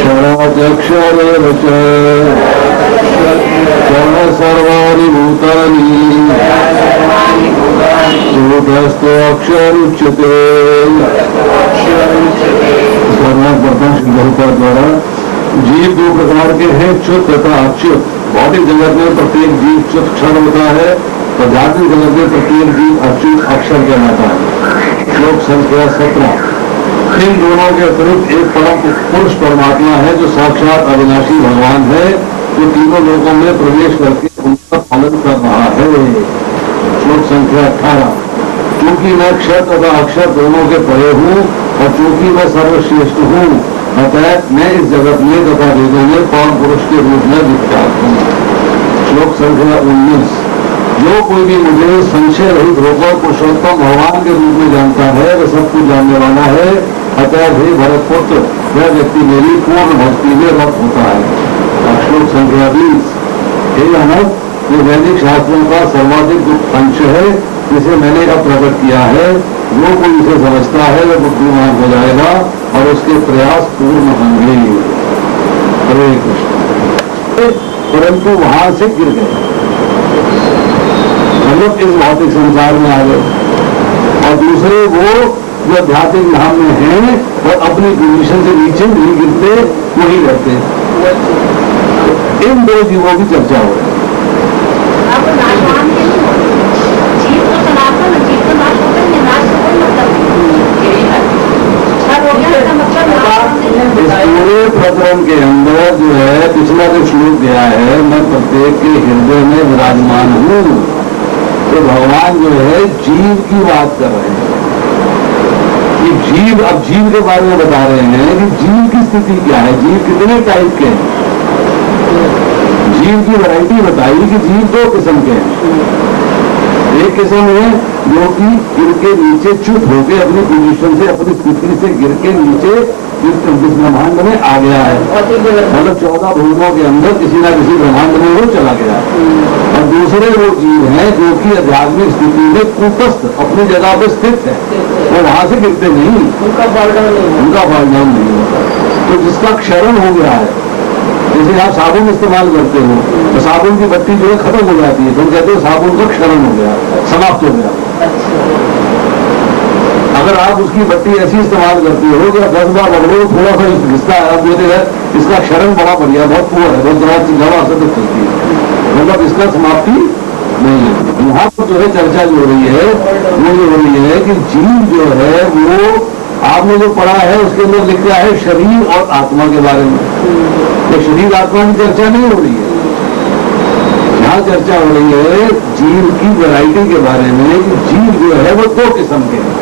क्षराचक्षरेव च सर्वाणि भूतानि कूटस्थो अक्षर उच्यते। बहुकार द्वारा जीव दो प्रकार के हैं, च्युत तथा अच्युत। भौतिक जगत में प्रत्येक जीव च्युत क्षर होता है, आध्यात्मिक जगत में प्रत्येक जीव अच्युत अक्षर कहलाता है। श्लोक संख्या 17। इन दोनों के अतिरिक्त एक परम पुरुष परमात्मा है जो साक्षात अविनाशी भगवान है, जो तीनों लोगों में प्रवेश करके उनका पालन कर रहा है। श्लोक संख्या 18। क्योंकि मैं क्षर तथा अक्षर दोनों के परे हूँ और चूंकि मैं सर्वश्रेष्ठ हूँ, अतः मैं इस जगत में तथा वेदों में परम पुरुष के रूप में विख्यात हूँ। श्लोक संख्या 19। जो कोई भी मुझे संशय रहित होकर पुरुषोत्तम भगवान के रूप में जानता है, वह सब कुछ जानने वाला है। अतः हे भरत पुत्र, वह व्यक्ति मेरी पूर्ण भक्ति में रत होता है। श्लोक संख्या 20। हे अनंत, ये वैदिक शास्त्रों का सर्वाधिक अंश है जिसे मैंने अब प्रकट किया है। जो कोई इसे समझता है वह बुद्धिमान हो जाएगा और उसके प्रयास पूर्ण होंगे। हरे कृष्ण। परंतु वहां से गिर गए, मतलब इस भौतिक संसार में आ गए। और दूसरे वो जो आध्यात्मिक धाम में हैं और अपनी पोजीशन से नीचे नहीं गिरते, वही रहते। इन दो जीवों की चर्चा हो रही है। इस पूरे प्रकरण के अंदर जो है पिछला जो श्लोक दिया है, मैं प्रत्येक के हृदय में विराजमान हूँ, तो भगवान जो है जीव की बात कर रहे हैं कि जीव, अब जीव के बारे में बता रहे हैं कि जीव की स्थिति क्या है, जीव कितने टाइप के हैं। जीव की वैरायटी बताई कि जीव दो किस्म के हैं। एक किस्म है जो कि गिर के नीचे चुप होकर अपनी पोजीशन से, अपनी स्थिति से गिर के नीचे इस ब्रह्मांड में आ गया है, मतलब 14 भुवनों के अंदर किसी न किसी ब्रह्मांड में वो चला गया। और दूसरे वो जीव हैं जो कि आध्यात्मिक स्थिति में कूटस्थ अपनी जगह पर स्थित है, वो वहां से गिरते नहीं, उनका फॉल डाउन नहीं होता। तो जिसका क्षरण हो गया है, जैसे आप साबुन इस्तेमाल करते हो तो साबुन की बत्ती जो है खत्म हो जाती है, तो हम कहते हो साबुन का क्षरण हो गया, समाप्त हो गया। अगर आप उसकी बत्ती ऐसी इस्तेमाल करते हो कि 10 बार बदलो थोड़ा सा घिसता है, आप बोलते हैं इसका क्षरण बड़ा बढ़िया, बहुत पुअर है, बहुत ज्यादा असर चलती है, मतलब इसका समाप्ति नहीं है। यहाँ पर जो है चर्चा जो हो रही है वो ये हो रही है कि जीव जो है वो आपने जो पढ़ा है उसके अंदर लिखा है शरीर और आत्मा के बारे में। तो शरीर आत्मा की चर्चा नहीं हो रही है, यहाँ चर्चा हो रही है जीव की वैरायटी के बारे में कि जीव जो है वो दो किस्म के हैं।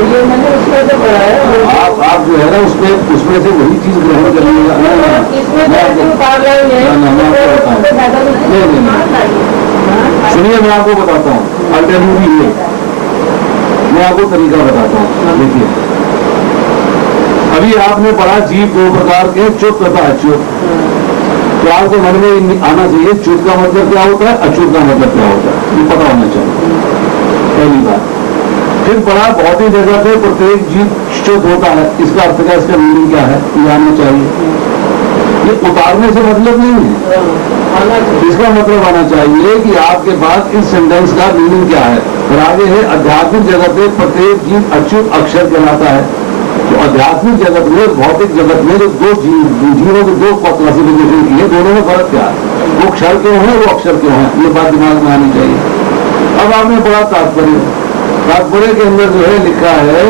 ये मैंने उसमें से पढ़ा है, आप जो है ना उसमें से वही चीज ग्रहण करिएगा। सुनिए मैं आपको बताता हूँ, अल्टरनेटिव मैं आपको तरीका बताता हूँ। देखिए अभी आपने पढ़ा जीव दो प्रकार के, च्युत तथा अच्युत। तो आपको मन में आना चाहिए च्युत का मतलब क्या होता है, अच्युत का मतलब क्या होता है, ये पता होना चाहिए पहली बात। फिर पढ़ा भौतिक जगह पे प्रत्येक जीव च्युत होता है, इसका अर्थ क्या, इसका मीनिंग क्या है, ये आना चाहिए। ये उतारने से मतलब नहीं है, इसका मतलब आना चाहिए कि आपके पास इस सेंटेंस का मीनिंग क्या है। और आगे है आध्यात्मिक जगत में प्रत्येक जीव अच्युत अक्षर कहलाता है। तो आध्यात्मिक जगत में, भौतिक जगत में जो दो जीवों की दो क्लासिफिकेशन की है, दोनों में फर्क क्या है, वो क्षर क्यों है, वो अक्षर क्यों है, ये बात दिमाग में आनी चाहिए। अब आपने पढ़ा तात्पर्य के अंदर जो है लिखा है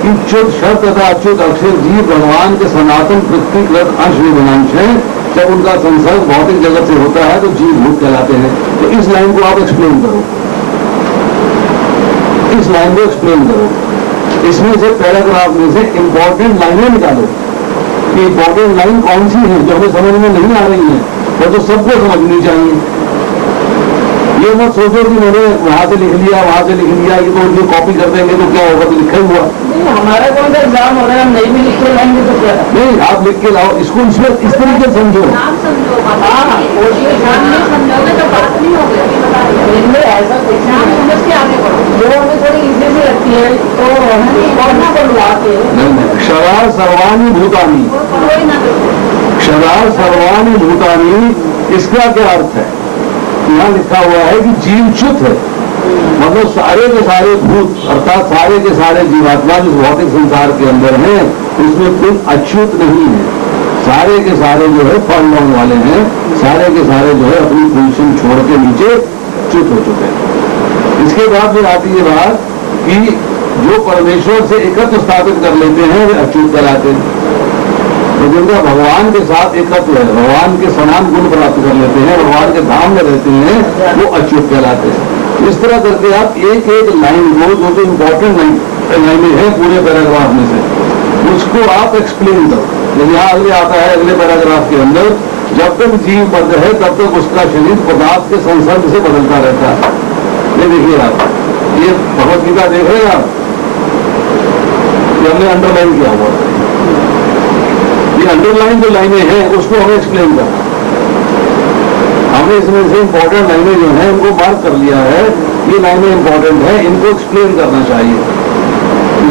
कि च्युत क्षर तथा अच्युत अक्षर जीव भगवान के सनातन पृथ्वीकृत अंश विभिन्नांश है। जब उनका संसर्ग भौतिक जगत से होता है तो जीव भूत कहलाते हैं। तो इस लाइन को आप एक्सप्लेन करो, इस लाइन को एक्सप्लेन करो। इसमें से पैराग्राफ में से इंपॉर्टेंट लाइनें निकालो कि इंपॉर्टेंट लाइन कौन सी है जो हमें समझ में नहीं आ रही है, वो तो सबको समझनी चाहिए। ये मत सोचो कि मैंने वहां से लिख लिया, वहां से लिख लिया, ये तो जो कॉपी कर देंगे तो क्या होगा, तो लिखा ही हुआ। हमारा कौन सा एग्जाम हो रहा है, हम नहीं भी लिख के लाएंगे तो क्या, नहीं आप लिख के लाओ, इसको इसमें इस तरीके से समझो। समझोगे तो बात नहीं होगी। इनमें ऐसा समझ के आगे बढ़ो, जो हमें थोड़ी इजी से लगती है तो पढ़ना बनवा के क्षरा सर्वाणि भूतानि, क्षरा सर्वाणि भूतानि, इसका क्या अर्थ है? यहाँ लिखा हुआ है कि जीव च्युत है, मतलब सारे के सारे भूत अर्थात सारे के सारे जीवात्मा जो भौतिक संसार के अंदर हैं उसमें कोई अच्युत नहीं है। सारे के सारे जो है फॉल डाउन वाले हैं, सारे के सारे जो है अपनी पोजीशन छोड़ के नीचे च्युत हो चुके हैं। इसके बाद में आती है बात कि जो परमेश्वर से एकत्व स्थापित कर लेते हैं वे अच्युत कहलाते हैं, तो जिनका भगवान के साथ एकत्व है, भगवान के समान गुण प्राप्त कर लेते हैं, भगवान के धाम में रहते हैं, वो अच्युत कहलाते हैं। इस तरह करके आप एक एक लाइन को जो जो इम्पोर्टेंट लाइनें हैं पूरे पैराग्राफ में से उसको आप एक्सप्लेन करो। जब यहाँ आगे आता है अगले पैराग्राफ के अंदर, जब तक जीव बद्ध है तब तक उसका शरीर पदार्थ के संसर्ग से बदलता रहता है। ये देखिए आप, ये भगवत गीता देख रहे हैं आप, ये हमने अंडरलाइन किया हुआ है। ये अंडरलाइन जो लाइनें हैं उसको हमें एक्सप्लेन करना, हमने इसमें से इंपॉर्टेंट लाइनें जो हैं उनको मार्क कर लिया है, ये लाइनें इंपॉर्टेंट है, इनको एक्सप्लेन करना चाहिए।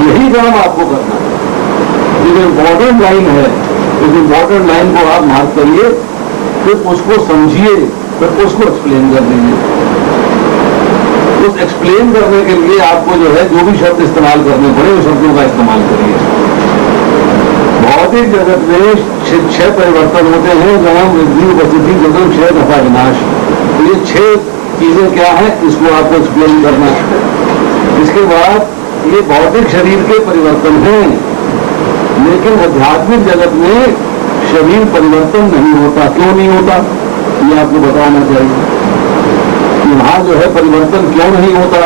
यही काम आपको करना है। ये जो इंपॉर्टेंट लाइन है उस इंपॉर्टेंट लाइन को आप मार्क करिए, फिर उसको समझिए, फिर उसको एक्सप्लेन कर दीजिए। उस एक्सप्लेन करने के लिए आपको जो है जो भी शब्द इस्तेमाल करने पड़े उन शब्दों का इस्तेमाल करिए। भौतिक जगत में 6 परिवर्तन होते हैं, जन्म वृद्धि उपस्थिति जन्म क्षय तथा विनाश। तो ये 6 चीजें क्या है इसको आपको एक्सप्लेन करना है। इसके बाद ये भौतिक शरीर के परिवर्तन हैं, लेकिन आध्यात्मिक जगत में शरीर परिवर्तन नहीं होता। क्यों नहीं होता ये आपको बताना चाहिए। वहां जो है परिवर्तन क्यों नहीं होता?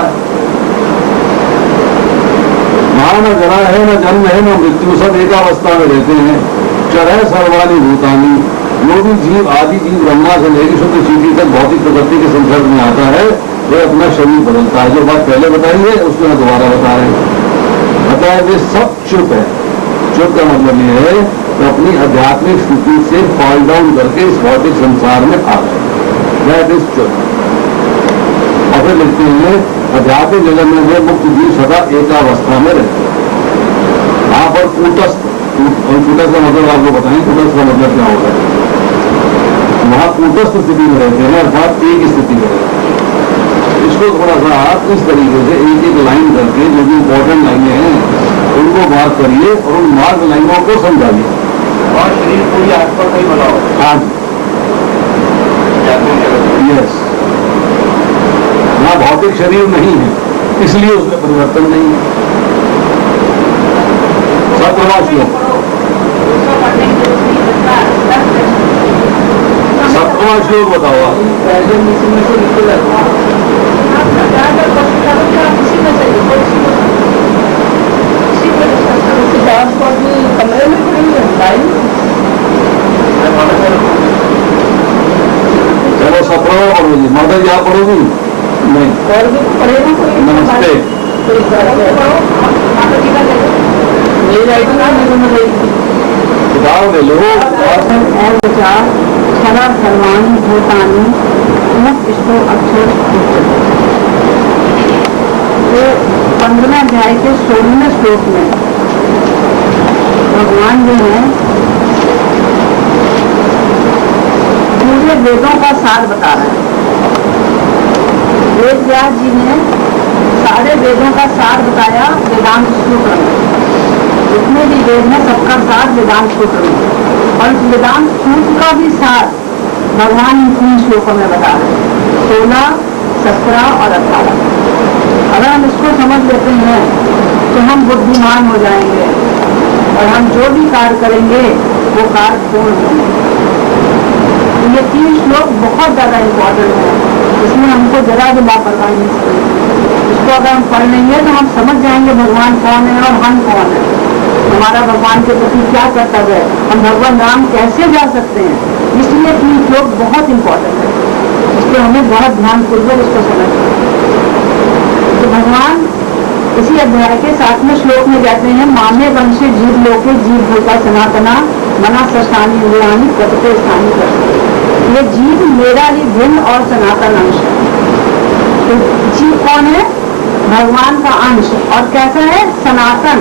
वहां न जरा है, न जन्म है, न मृत्यु, सब एक अवस्था में रहते हैं। चरह सर्वाणि भूतानि, जो भी जीव आदि जीव ब्रह्मा से लेकर शुद्ध चीटी तक भौतिक प्रकृति के संसर्ग में आता है वह अपना शरीर बदलता है। जो बात पहले बताई है उसको मैं दोबारा बता रहे हैं। बताया वे सब च्युत है। च्युत का मतलब ये है कि अपनी आध्यात्मिक स्थिति से फॉल डाउन करके इस भौतिक संसार में आ गए, दैट इज च्युत। और फिर लिखते हैं आध्यात्मिक जगत में वे मुक्त जीव सदा एकावस्था में रहते हैं। वहां पर कूटस्थ, कूटस्थ का मतलब आपको बताएं, कूटस्थ का मतलब क्या होता है? वहां कूटस्थ स्थिति में रहते हैं, अर्थात एक स्थिति में रहते हैं। इसको थोड़ा सा आप इस तरीके से एक एक लाइन करके जो भी इंपॉर्टेंट लाइनें हैं उनको मार्क करिए और उन मार्क लाइनों को समझाइए। और शरीर पूरी आत्मा का ही बना हो। हाँ यस, वहाँ भौतिक शरीर नहीं है इसलिए उसमें परिवर्तन नहीं है। सब प्रवास लोग सप्तमा श्लोक बताओ आप। कमरे में चलो 17 पढ़ोगी, माता जी आप पढ़ोगी? नहीं, और भी पढ़ेगा कोई? नमस्ते। किताब ले लो। क्षरा सर्वाणि भूतानि इसको अक्षर। तो 15वें अध्याय के 16वें श्लोक में भगवान जो है पूरे वेदों का सार बता रहे हैं। वेद व्यास जी ने सारे वेदों का सार बताया वेदांत सूत्र में। जितने भी वेद हैं सबका सार वेदांत सूत्र में, और वेदांत सूत्र का भी सार भगवान इन 3 श्लोकों में बता रहे हैं, 16, 17 और 18। अगर हम इसको समझ लेते हैं तो हम बुद्धिमान हो जाएंगे और हम जो भी कार्य करेंगे वो कार्य पूर्ण होंगे। ये 3 श्लोक बहुत ज्यादा इम्पोर्टेंट है, इसमें हमको जरा भी लापरवाही नहीं चाहिए। इसको अगर हम पढ़ लेंगे तो हम समझ जाएंगे भगवान कौन है और हम कौन है, हमारा भगवान के प्रति क्या कर्तव्य है, हम भगवान राम कैसे जा सकते हैं। इसलिए 3 श्लोक बहुत इम्पोर्टेंट है, इसको हमें बहुत ध्यानपूर्वक इसको समझना है। तो भगवान इसी अध्याय के 7वें श्लोक में कहते हैं, मामे वंशे जीव लोके जीव भूता सनातना मना सष्टानी इंद्रियाणी प्रकृति स्थानी करते। ये जीव मेरा ही भिन्न और सनातन अंश है। तो जीव कौन है? भगवान का अंश, और कैसा है? सनातन।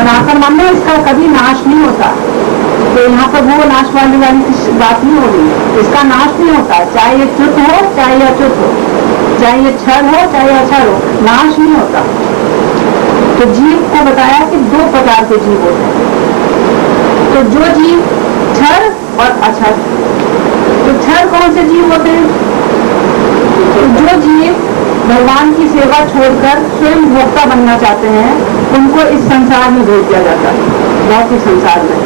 सनातन मानना इसका कभी नाश नहीं होता। तो यहाँ पर वो नाश वाली वाली बात नहीं हो रही, इसका नाश नहीं होता, चाहे ये च्युत हो चाहे ये अच्युत हो, चाहे ये क्षर हो चाहे अक्षर हो, नाश नहीं होता। तो जीव को बताया कि दो प्रकार के जीव होते हैं। तो जो जीव क्षर और अक्षर, तो क्षर कौन से जीव होते हैं? तो जो जीव भगवान की सेवा छोड़कर स्वयं भोक्ता बनना चाहते हैं, उनको इस संसार में भेज दिया जाता है, भौतिक संसार में,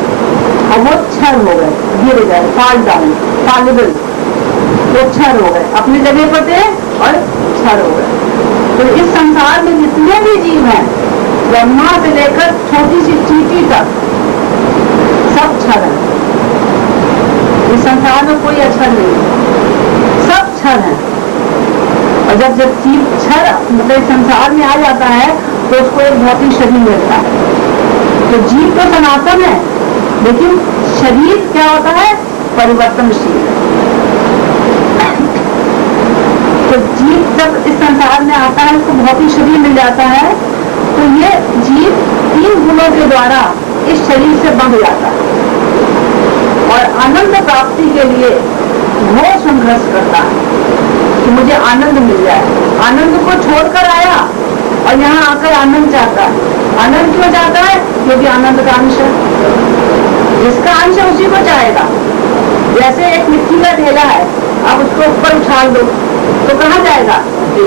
और वो क्षर हो गए, गिर गए, फॉल डाउन, फॉलेबल, वो क्षर हो गए, अपनी जगह पर थे और क्षर हो गए। तो इस संसार में जितने भी जीव हैं, ब्रह्मा से लेकर छोटी सी चींटी तक, सब क्षर है। इस संसार में कोई अक्षर नहीं है, सब क्षर है। और जब जीव क्षर मतलब संसार में आ जाता है तो उसको एक भौतिक शरीर मिलता है। तो जीव तो सनातन है, लेकिन शरीर क्या होता है? परिवर्तनशील। तो जीव जब इस संसार में आता है, उसको भौतिक शरीर मिल जाता है, तो ये जीव 3 गुणों के द्वारा इस शरीर से बंध जाता है और आनंद प्राप्ति के लिए घोर संघर्ष करता है कि मुझे आनंद मिल जाए। आनंद को छोड़कर आया और यहाँ आकर आनंद चाहता है। आनंद क्यों चाहता है? क्योंकि आनंद का अंश है, जिसका अंश है उसी को चाहेगा। जैसे एक मिट्टी का ढेला है, आप उसको ऊपर उछाल दो तो कहाँ जाएगा?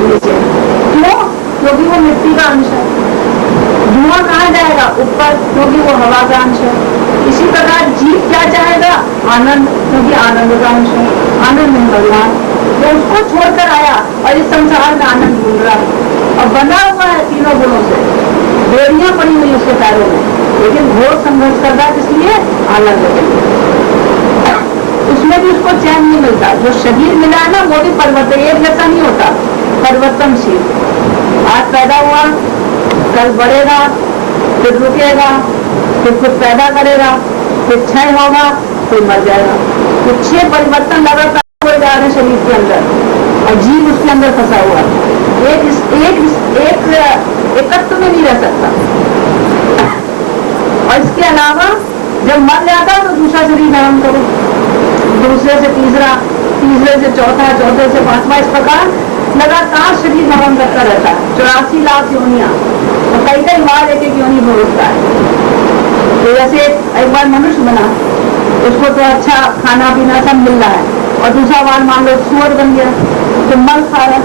नीचे। क्यों? क्योंकि वो मिट्टी का अंश है। धुआं कहाँ जाएगा? ऊपर, क्योंकि वो हवा का अंश है। इसी प्रकार जीव क्या चाहेगा? आनंद, क्योंकि आनंद का अंश है, आनंद है भगवान। तो उसको छोड़कर आया और इस संसार में आनंद ढूंढ रहा है और बना हुआ है 3 गुणों से, बेड़ियां पड़ी हुई उसके पैरों में, लेकिन घोर संघर्ष कर रहा है, इसलिए आनंद के लिए। उसमें भी उसको चैन नहीं मिलता। जो शरीर मिला है ना, वो भी परिवर्तन, एक जैसा नहीं होता, परिवर्तनशील। आज पैदा हुआ, कल बढ़ेगा, फिर रुकेगा, फिर कुछ पैदा करेगा, फिर क्षय होगा, फिर मर जाएगा। तो 6 परिवर्तन लगातार हो जा रहे शरीर के अंदर और जीव उसके अंदर फंसा हुआ है। एक एकत्व में नहीं रह सकता। और इसके अलावा जब मर जाता है तो दूसरा शरीर धारण करो, दूसरे से तीसरा, तीसरे से चौथा, चौथे से 5वां, इस प्रकार लगातार शरीर धारण करता रहता है। 84 लाख योनियां और कई बार एक योनि भोगता है। तो जैसे एक बार मनुष्य बना, उसको तो अच्छा खाना पीना सब मिल रहा है, और दूसरा बार मान लो सुअर बन गया तो मल खा रहा,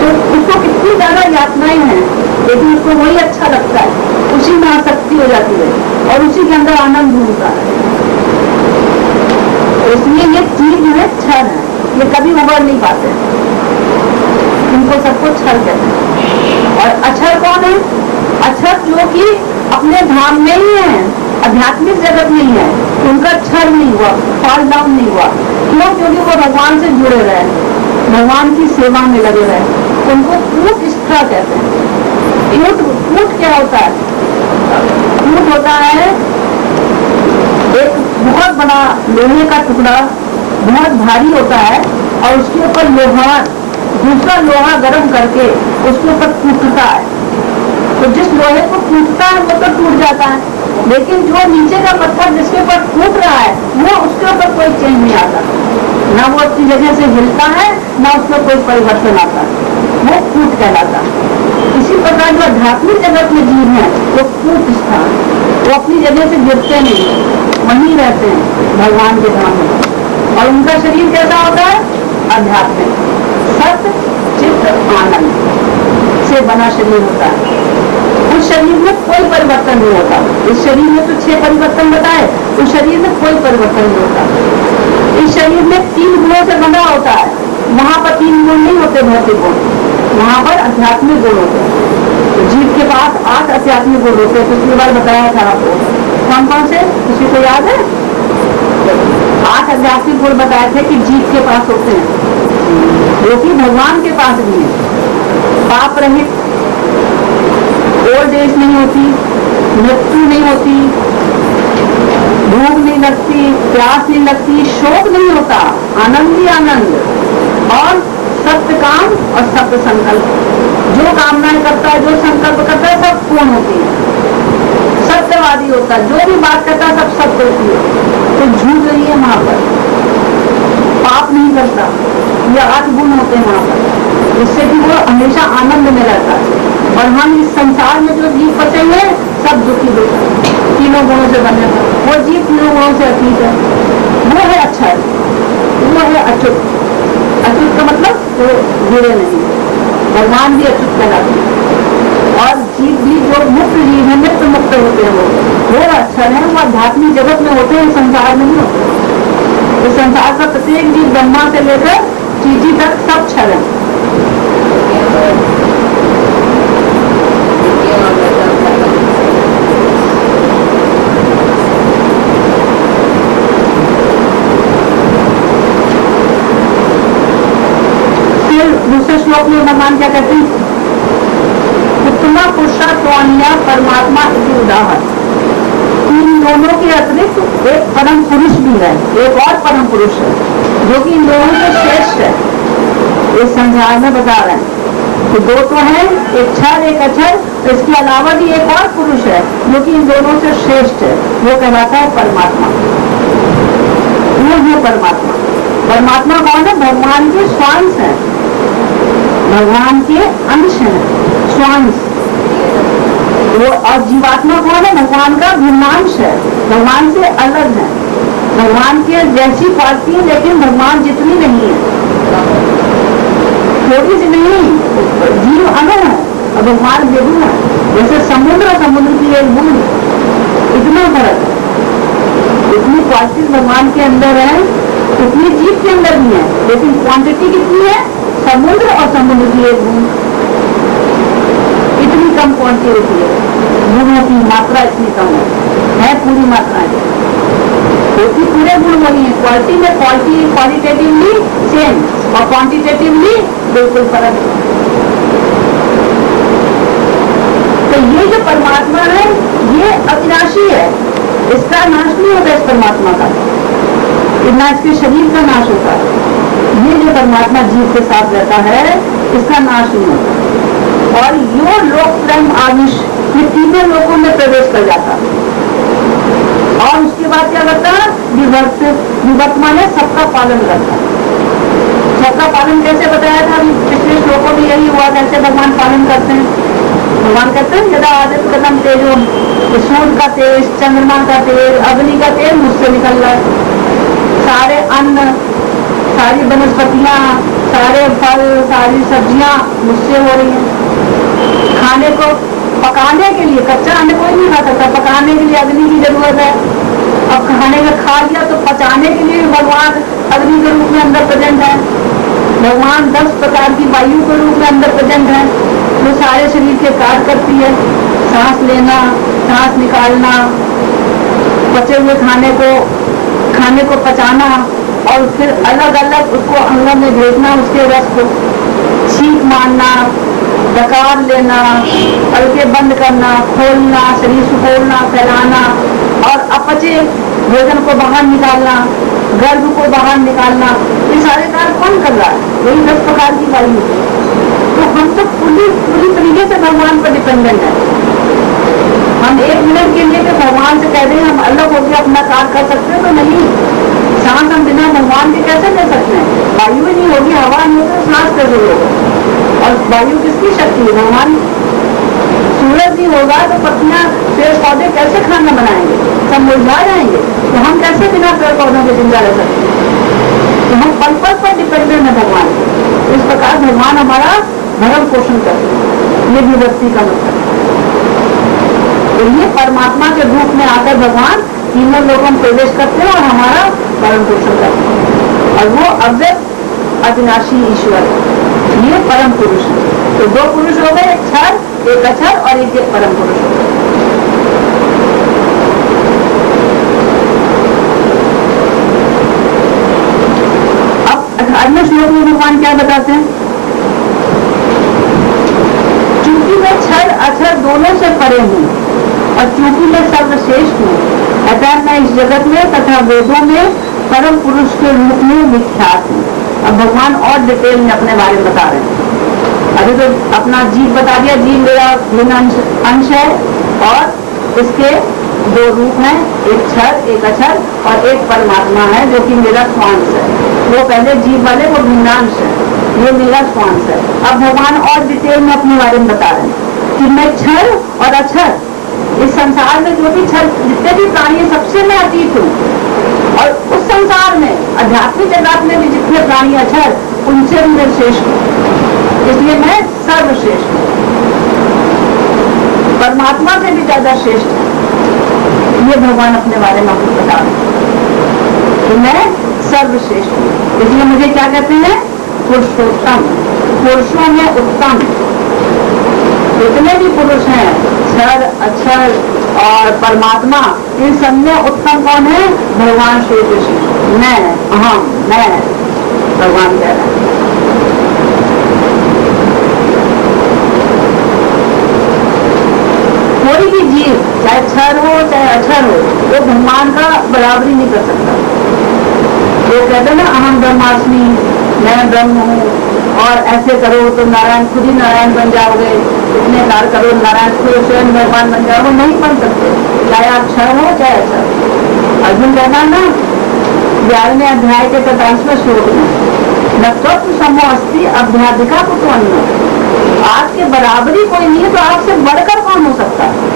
तो उसको कितनी ज्यादा यातनाएं हैं, लेकिन उसको वही अच्छा लगता है, उसी में आसक्ति हो जाती है और उसी के अंदर आनंद ढूंढता है। इसलिए ये चीज जो है क्षर है, ये कभी उभर नहीं पाते, इनको सबको क्षर कहते हैं। और अक्षर कौन है? अक्षर जो कि अपने धाम में ही है, आध्यात्मिक जगत में ही है, उनका क्षर नहीं हुआ, फॉल डाउन नहीं हुआ। क्यों? क्योंकि वो भगवान से जुड़े रहे, भगवान की सेवा में लगे रहे। उनको कूट स्था कहते हैं। कूट क्या होता है? कूट होता है एक बहुत बड़ा लोहे का टुकड़ा, बहुत भारी होता है, और उसके ऊपर लोहार दूसरा लोहा गर्म करके उसके ऊपर कूटता है। तो जिस लोहे को कूटता है वो तो टूट जाता है, लेकिन जो नीचे का पत्थर जिसके ऊपर कूट रहा है, वो उसके ऊपर कोई चेंज नहीं आता, ना वो अपनी जगह से हिलता है, ना उसमें कोई परिवर्तन आता है, वो कूट कहलाता है। इसी प्रकार जो आध्यात्मिक जगत में जीव है वो कूट स्थान, वो अपनी जगह से गिरते नहीं, वहीं रहते हैं भगवान के धाम में। और उनका शरीर कैसा होता है? आध्यात्मिक, सत्य, चित्त, आनंद से बना शरीर होता है। उस शरीर में कोई परिवर्तन नहीं होता। इस शरीर में तो 6 परिवर्तन बताए, उस शरीर में कोई परिवर्तन नहीं होता। इस शरीर में 3 गुणों से बना होता है, वहां पर 3 गुण नहीं होते, भौतिक गुण, वहां पर आध्यात्मिक गुण होते हैं। तो जीव के पास 8 आध्यात्मिक गुण होते हैं। पिछली बार बताया था आपको, कौन कौन से, किसी को याद है? 8 आध्यात्मिक गुण बताए थे कि जीव के पास होते हैं, जो कि भगवान के पास भी है। पाप रहित, ओल्ड एज नहीं होती, मृत्यु नहीं होती, भूख नहीं लगती, प्यास नहीं लगती, शोक नहीं होता, आनंद ही आनंद, और सत्य काम और सत्य संकल्प। जो कामनाएं करता है, जो संकल्प करता है, सब पूर्ण होती है। सत्यवादी होता है, जो भी बात करता है सब सत्य होती है, तो झूठ रही है वहां पर, पाप नहीं करता। ये 8 गुण होते हैं वहां पर, जिससे कि वो हमेशा आनंद में रहता है। और हम इस संसार में जो जीव फंसे हैं सब दुखी दुखी तीनों गुणों से बने हैं। वो जीव तीनों गुणों से अतीत है, वो है अच्छा है, वो है अच्युत। अच्युत का मतलब वो जुड़े नहीं, भगवान भी अच्युत कहलाते हैं। और जीव भी जो मुक्त जीव है, नित्य मुक्त होते हैं, वो अच्छा है, वो आध्यात्मिक जगत में होते हैं, संसार में नहीं होते। इस संसार का प्रत्येक जीव ब्रह्मा से लेकर चीटी तक सब क्षर है। दूसरे श्लोक में भगवान क्या कहते हैं? उत्तम पुरुषा त्वन्या परमात्मा इति उदाहरण। इन दोनों के अतिरिक्त एक परम पुरुष भी है, एक और परम पुरुष है जो कि इन दोनों से श्रेष्ठ है। इस संसार में बता रहे हैं कि दो तो है, एक क्षर एक अक्षर, तो इसके अलावा भी एक और पुरुष है जो कि इन दोनों से श्रेष्ठ है, वो कहलाता है परमात्मा। वो है परमात्मा। परमात्मा कौन है? भगवान के स्वांश है, भगवान के अंश है, स्वांश। वो और जीवात्मा कौन है? भगवान का भिन्नांश है, भगवान से अलग है, भगवान के जैसी क्वालिटी है लेकिन भगवान जितनी नहीं है, थोड़ी सी नहीं। जीव अनंत है और भगवान द्विगुण है, जैसे समुद्र और समुद्र की एक बूंद, इतना फर्क है। इतनी क्वालिटी भगवान के अंदर है, उतनी जीव के अंदर भी है, लेकिन क्वांटिटी कितनी है? समुद्र और समुद्र की एक बूंद, इतनी कम क्वांटिटी होती है, गुणों की मात्रा इतनी कम है पूरी मात्रा है, होती पूरे गुण वही है। क्वालिटी में क्वालिटेटिवली सेम और क्वांटिटेटिवली बिल्कुल फर्क है। तो ये जो परमात्मा है ये अविनाशी है, इसका नाश नहीं होता इस परमात्मा का, ना इसके शरीर का नाश होता है। ये जो परमात्मा जीव के साथ रहता है इसका नाश नहीं होता। और यो लोक त्रयम आयुष, ये तीनों लोगों में प्रवेश कर जाता है। और उसके बाद क्या करता है? विवर्त माने सबका पालन करता है। सबका पालन कैसे बताया था? पिछले श्लोकों में यही हुआ, कैसे भगवान पालन करते हैं। भगवान कहते हैं यदा आदित्य कदम तेजो, सूर्य का तेज, चंद्रमा का तेज, अग्नि का तेज मुझसे निकल रहा है। सारे अन्न, सारी वनस्पतियां, सारे फल, सारी सब्जियां मुझसे हो रही हैं। खाने को पकाने के लिए, कच्चा अन्न कोई नहीं खा सकता, पकाने के लिए अग्नि की जरूरत है। अब खाने में खा लिया तो पचाने के लिए भगवान अग्नि के रूप में अंदर प्रेजेंट है। भगवान 10 प्रकार की वायु के रूप में अंदर प्रेजेंट है, जो सारे शरीर के कार्य करती है। सांस लेना, सांस निकालना, पचे हुए खाने को पचाना और फिर अलग अलग उसको अंगों में भेजना, उसके रस को छींक मारना, डकार लेना, हल्के बंद करना, खोलना, शरीर सुखोलना, फैलाना और अपचे भोजन को बाहर निकालना, गर्भ को बाहर निकालना, ये सारे कार्य कौन कर रहा है? यही 10 प्रकार की वायु। तो हम तो पूरी तरीके से भगवान पर डिपेंडेंट है। हम 1 मिनट के लिए तो भगवान से कह रहे हैं हम अलग होकर अपना कार्य कर सकते हैं, तो नहीं। सांस हम बिना भगवान के कैसे ले सकते हैं? वायु ही नहीं होगी, हवा नहीं होगी, सांस कैसे होगा? और वायु किसकी शक्ति है? भगवान। सूरज नहीं होगा तो पत्तियां, पेड़ पौधे कैसे खाना बनाएंगे? सब मुरझा जाएंगे। तो हम कैसे बिना पेड़ पौधों के जिंदा रह सकते हैं? तो हम पल पल पर डिपेंडेंट है भगवान। इस प्रकार भगवान हमारा भरण पोषण करते हैं, ये विभक्ति का मतलब। तो ये परमात्मा के रूप में आकर भगवान तीनों लोगों में प्रवेश करते हैं और हमारा भरण पोषण करते हैं। और वो अव्यक्त अविनाशी ईश्वर, ये परम पुरुष है। तो 2 पुरुष हो गए, एक क्षर, एक अक्षर और एक परम पुरुष हो गए। अब 18वें श्लोक में भगवान क्या बताते हैं? चूंकि मैं क्षर अक्षर दोनों से परे हूँ और चूंकि मैं सर्वश्रेष्ठ हूँ, अतः मैं इस जगत में तथा वेदों में परम पुरुष के रूप में विख्यात हूँ। अब भगवान और डिटेल में अपने बारे में बता रहे हैं। अभी तो अपना जीव बता दिया, जीव मेरा भिन्न अंश है और इसके दो रूप हैं, एक क्षर एक अक्षर और एक परमात्मा है जो कि मेरा स्वांश है। वो पहले जीव वाले वो भिन्नांश है, ये मेरा स्वांश है। अब भगवान और डिटेल में अपने बारे में बता रहे हैं कि मैं क्षर और अक्षर, इस संसार में जो भी क्षर जितने भी प्राणी हैं सबसे मैं अतीत हूँ, और उस संसार में आध्यात्मिक जगत में भी जितने प्राणी अक्षर उनसे भी मैं श्रेष्ठ हूँ, इसलिए मैं सर्वश्रेष्ठ हूँ, परमात्मा से भी ज्यादा श्रेष्ठ है। ये भगवान अपने बारे में आपको बता रहे हैं कि मैं सर्वश्रेष्ठ हूँ, इसलिए मुझे क्या कहते हैं, पुरुषोत्तम, पुरुषों में उत्तम। जितने भी पुरुष हैं, क्षर अक्षर और परमात्मा, इन सब में उत्तम कौन है, भगवान श्री कृष्ण। मैं अहम, मैं, भगवान कह रहे हैं। कोई भी जीव चाहे क्षर हो चाहे अक्षर हो, वो भगवान का बराबरी नहीं कर सकता। वो कहते हैं ना, अहम ब्रह्मास्मि, मैं ब्रह्म हूँ, और ऐसे करो तो नारायण खुद ही नारायण बन जाओगे, इतने कार्य करो नारायण खुद स्वयं भगवान बन जाओगे, नहीं बन सकते, चाहे आप क्षर हो चाहे अक्षर। अर्जुन कहना ना 11वें अध्याय के 45वें श्लोक में, नत्वत्व समो अस्ति अभ्याधिका कुतो अन्य, आपके बराबरी कोई नहीं है तो आपसे बढ़कर कौन हो सकता है।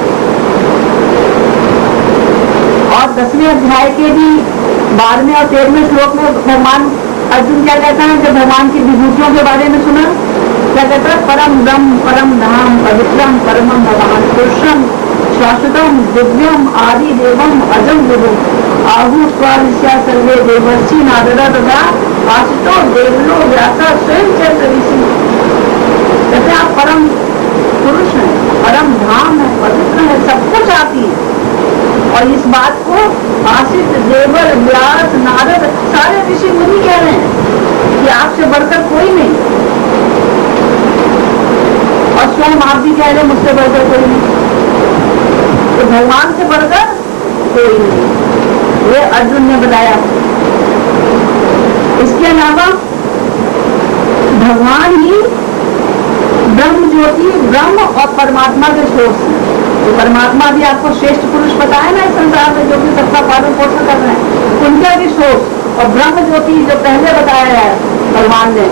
और 10वें अध्याय के भी 12वें और 13वें श्लोक में भगवान अर्जुन क्या कहता है, जब भगवान की विभूतियों के बारे में सुना, क्या कहता है, परम ब्रह्म परम धाम पवित्रम परमम भगवान पुरुषम शाश्वतम दिव्यम आदि देवम अजम विभुम आहु स्वादिश्या सर्वे देवर्षि नारदा तथा आशितो देवलो व्यासा स्वयं चंद्र ऋषि। कहते आप परम पुरुष हैं, परम धाम है, पवित्र है, सब कुछ आती है। और इस बात को आशित देवर व्यास नारद सारे ऋषि मुनि कह रहे हैं कि आपसे बढ़कर कोई नहीं, और स्वयं आप भी कह रहे हैं मुझसे बढ़कर कोई नहीं, तो भगवान से बढ़कर कोई नहीं, ये अर्जुन ने बताया। इसके अलावा भगवान ही ब्रह्म ज्योति, ब्रह्म और परमात्मा के सोर्स है। तो परमात्मा भी आपको श्रेष्ठ पुरुष बताया ना इस संसार में, जो कि सबका पालन पोषण कर रहे हैं, उनका भी सोर्स। और ब्रह्म ज्योति जो पहले बताया है भगवान ने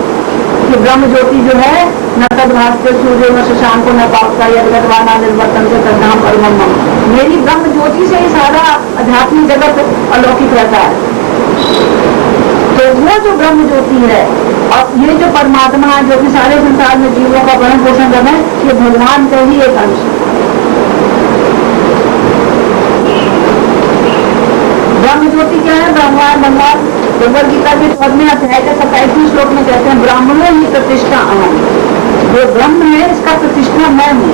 कि ब्रह्म ज्योति जो है न तद्भास्ते सूर्य न शशांको न पावता यद्गत्वा न निर्वर्तन से तद्धाम परमम मम, मेरी ब्रह्म ज्योति से ही सारा आध्यात्मिक जगत अलौकिक रहता है। तो वो जो ब्रह्म ज्योति है और ये जो परमात्मा है जो कि सारे संसार में जीवों का भरण पोषण कर रहे हैं, ये भगवान का ही एक अंश है। ब्रह्म ज्योति क्या है, भगवान भगवद गीता के 14वें अध्याय के 27वें श्लोक में कहते हैं, ब्राह्मणों ही प्रतिष्ठा अहम, जो ब्रह्म है इसका प्रतिष्ठा मैं हूँ,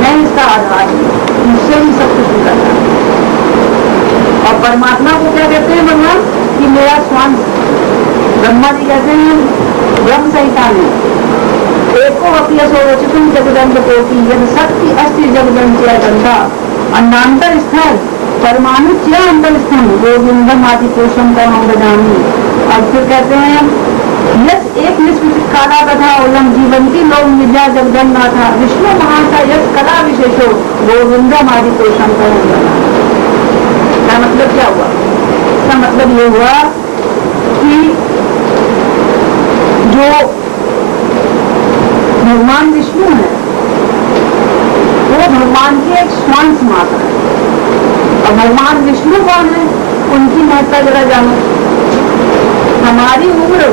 मैं इसका आधार हूँ, मुझसे ही सब कुछ निकलता है। और परमात्मा को क्या कहते हैं भगवान, कि मेरा स्वांश। ब्रह्मा जी कहते हैं ब्रह्म संहिता में, एको अपि असोवचितुम जगदंत कोटि यद शक्ति अस्ति जगदंत्य गंधा अंडांतर स्थल परमाणु क्या अंतरस्थम गोविंदम आदि पुरुषम को हम बजानी। और फिर कहते हैं यस एक निष्ठ काला कथा ओलम जीवंती लोग विद्या जगदम ना था विष्णु महासा यस कला विशेषो गोविंदम आदि पुरुषम को हम बजानी। क्या मतलब क्या हुआ, इसका मतलब ये हुआ कि जो भगवान विष्णु है वो भगवान की एक स्वांश मात्र है। और भगवान विष्णु कौन है, उनकी महत्ता जरा जानो। हमारी उम्र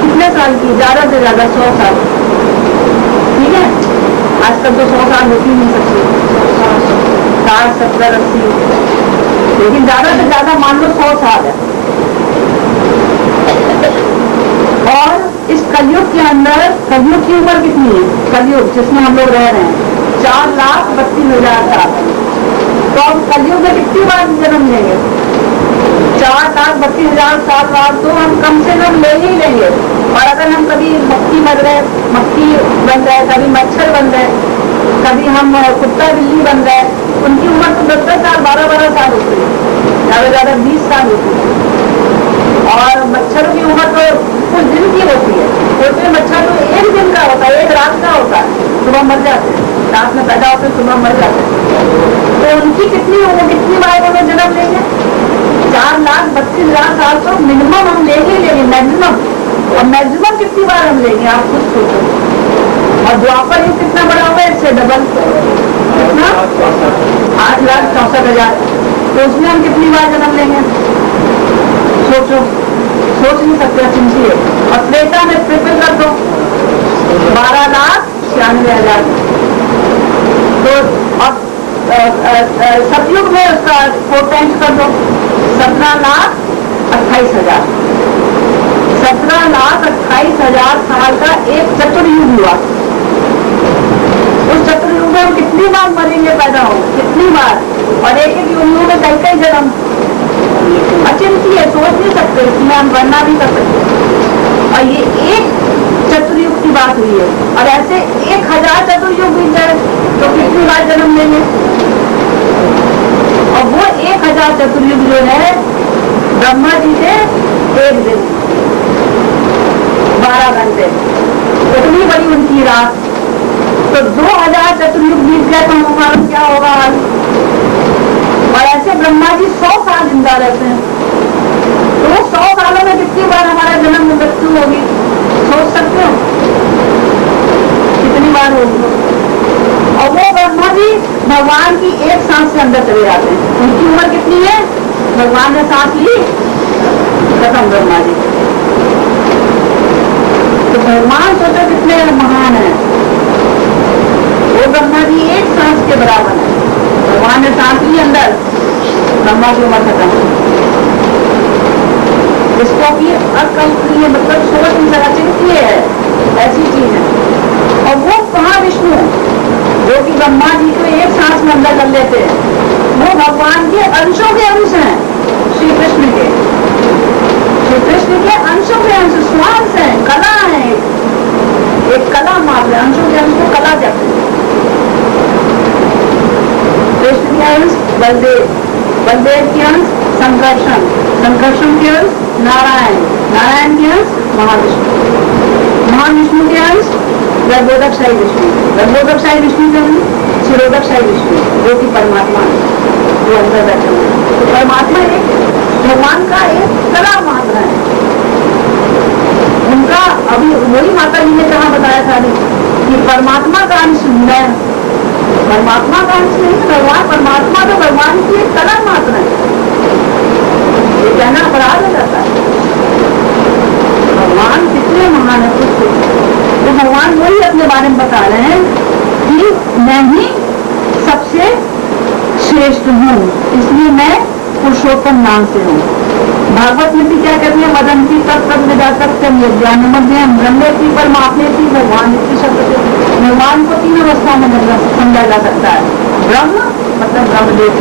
कितने साल की, ज्यादा से ज्यादा 100 साल, ठीक है। आजकल तो 100 साल होती नहीं सकती, 60, 70, 80, लेकिन ज्यादा से ज्यादा मान लो 100 साल है। और इस कलयुग के अंदर, कलयुग की उम्र कितनी है, कलयुग जिसमें हम लोग रह रहे हैं 4,32,000 साल। तो हम कलयुग में कितनी बार जन्म लेंगे, 4,32,000 साल बाद तो हम कम से कम ले ही लेंगे। और अगर हम कभी मक्खी बन गए, मक्खी बन गए, कभी मच्छर बन गए, कभी हम कुत्ता बिल्ली बन गए, उनकी उम्र तो 10-10 साल 12-12 साल होती है, ज्यादा ज्यादा 20 साल होती है। और मच्छर की उम्र तो कुछ दिन की होती है, छोटे मच्छर तो एक दिन का होता है, एक रात का होता है, सुबह मर जाते हैं, रात में पैदा होते सुबह मर जाते तो उनकी कितनी बार वो जन्म लेंगे? 4,32,000 साल तो मिनिमम हम लेंगे मैक्सिमम। और मैक्सिमम कितनी बार हम लेंगे आप खुद सोचो। और द्वापर युग कितना बड़ा होगा? इससे डबल कितना 8,64,000। तो उसमें हम कितनी बार जन्म लेंगे? सोचो, सोच नहीं सकते, चिंतिए। और त्रेता में ट्रिपल कर दो 12,96,000। तो अब सतयुग में उसका 4 टाइम्स कर दो 17,28,000। 17,28,000 साल का एक चतुर्युग हुआ। उस चतुर्युग में हम कितनी बार मरेंगे, पैदा हो कितनी बार? और एक एक युग में कई जन्म। अचिंत्य है, सोच नहीं सकते, इसमें हम गणना भी कर सकते। और ये एक चतुर्युग की बात हुई है। और ऐसे 1,000 चतुर्युग बीत जाए तो कितनी बार जन्म लेंगे? और वो 1,000 चतुर्युग जो है ब्रह्मा जी से 1 दिन 12 घंटे, इतनी बड़ी उनकी रात। तो 2,000 चतुर्युग बीत गए तो हमारा क्या होगा हाल? और ऐसे ब्रह्मा जी 100 साल जिंदा रहते हैं। तो वो 100 सालों में कितनी बार हमारा जन्म मृत्यु होगी? सोच सकते हो कितनी बार होगी? और वो ब्रह्मा जी भगवान की एक सांस से अंदर चले जाते हैं। उनकी उम्र कितनी है? भगवान ने सांस ली खत्म ब्रह्मा जी। तो भगवान सोचो कितने महान है। वो ब्रह्मा जी एक सांस के बराबर है। भगवान ने सांस ली अंदर, ब्रह्मा की उम्र खत्म। इसको भी अकल्पनीय मतलब सोच नहीं सकता, चिंतिए है, ऐसी चीज है। और वो कहाँ विष्णु जो कि ब्रह्मा जी को एक सांस में अंदर कर लेते हैं, वो भगवान के अंशों के अंश हैं। श्री कृष्ण के अंशों के अंश, स्वांश है, कला है, एक कला मात्र है। अंशों के अंश को कला कहते हैं। कृष्ण के अंश बलदेव, बलदेव के अंश संकर्षण, संकर्षण के अंश नारायण, नारायण के अंश महाविष्णु, महाविष्णु के अंश गर्भोदकशाही विष्णु, गर्भोदकशाही विष्णु के अंश क्षीरोदकशाही विष्णु जो कि परमात्मा जो अंदर बैठे हुए। तो परमात्मा एक भगवान का एक कला मात्र है। उनका अभी वही माता जी ने कहा बताया था कि परमात्मा का अंश मैं, परमात्मा का अंश नहीं, भगवान परमात्मा तो भगवान की एक कला मात्र है। ये कहना अपराध हो जाता है। भगवान कितने महान है खुद से। तो भगवान वही अपने बारे में बता रहे हैं कि मैं ही सबसे श्रेष्ठ हूँ, इसलिए मैं पुरुषोत्तम नाम से हूँ। भागवत में भी क्या कहते हैं? वदंती तत्ज्ञानमध्यम ब्रह्मेति परमात्मेति भगवान इति शब्द। भगवान को 3 अवस्थाओं में समझा जा सकता है। ब्रह्म मतलब ब्रह्मदेव,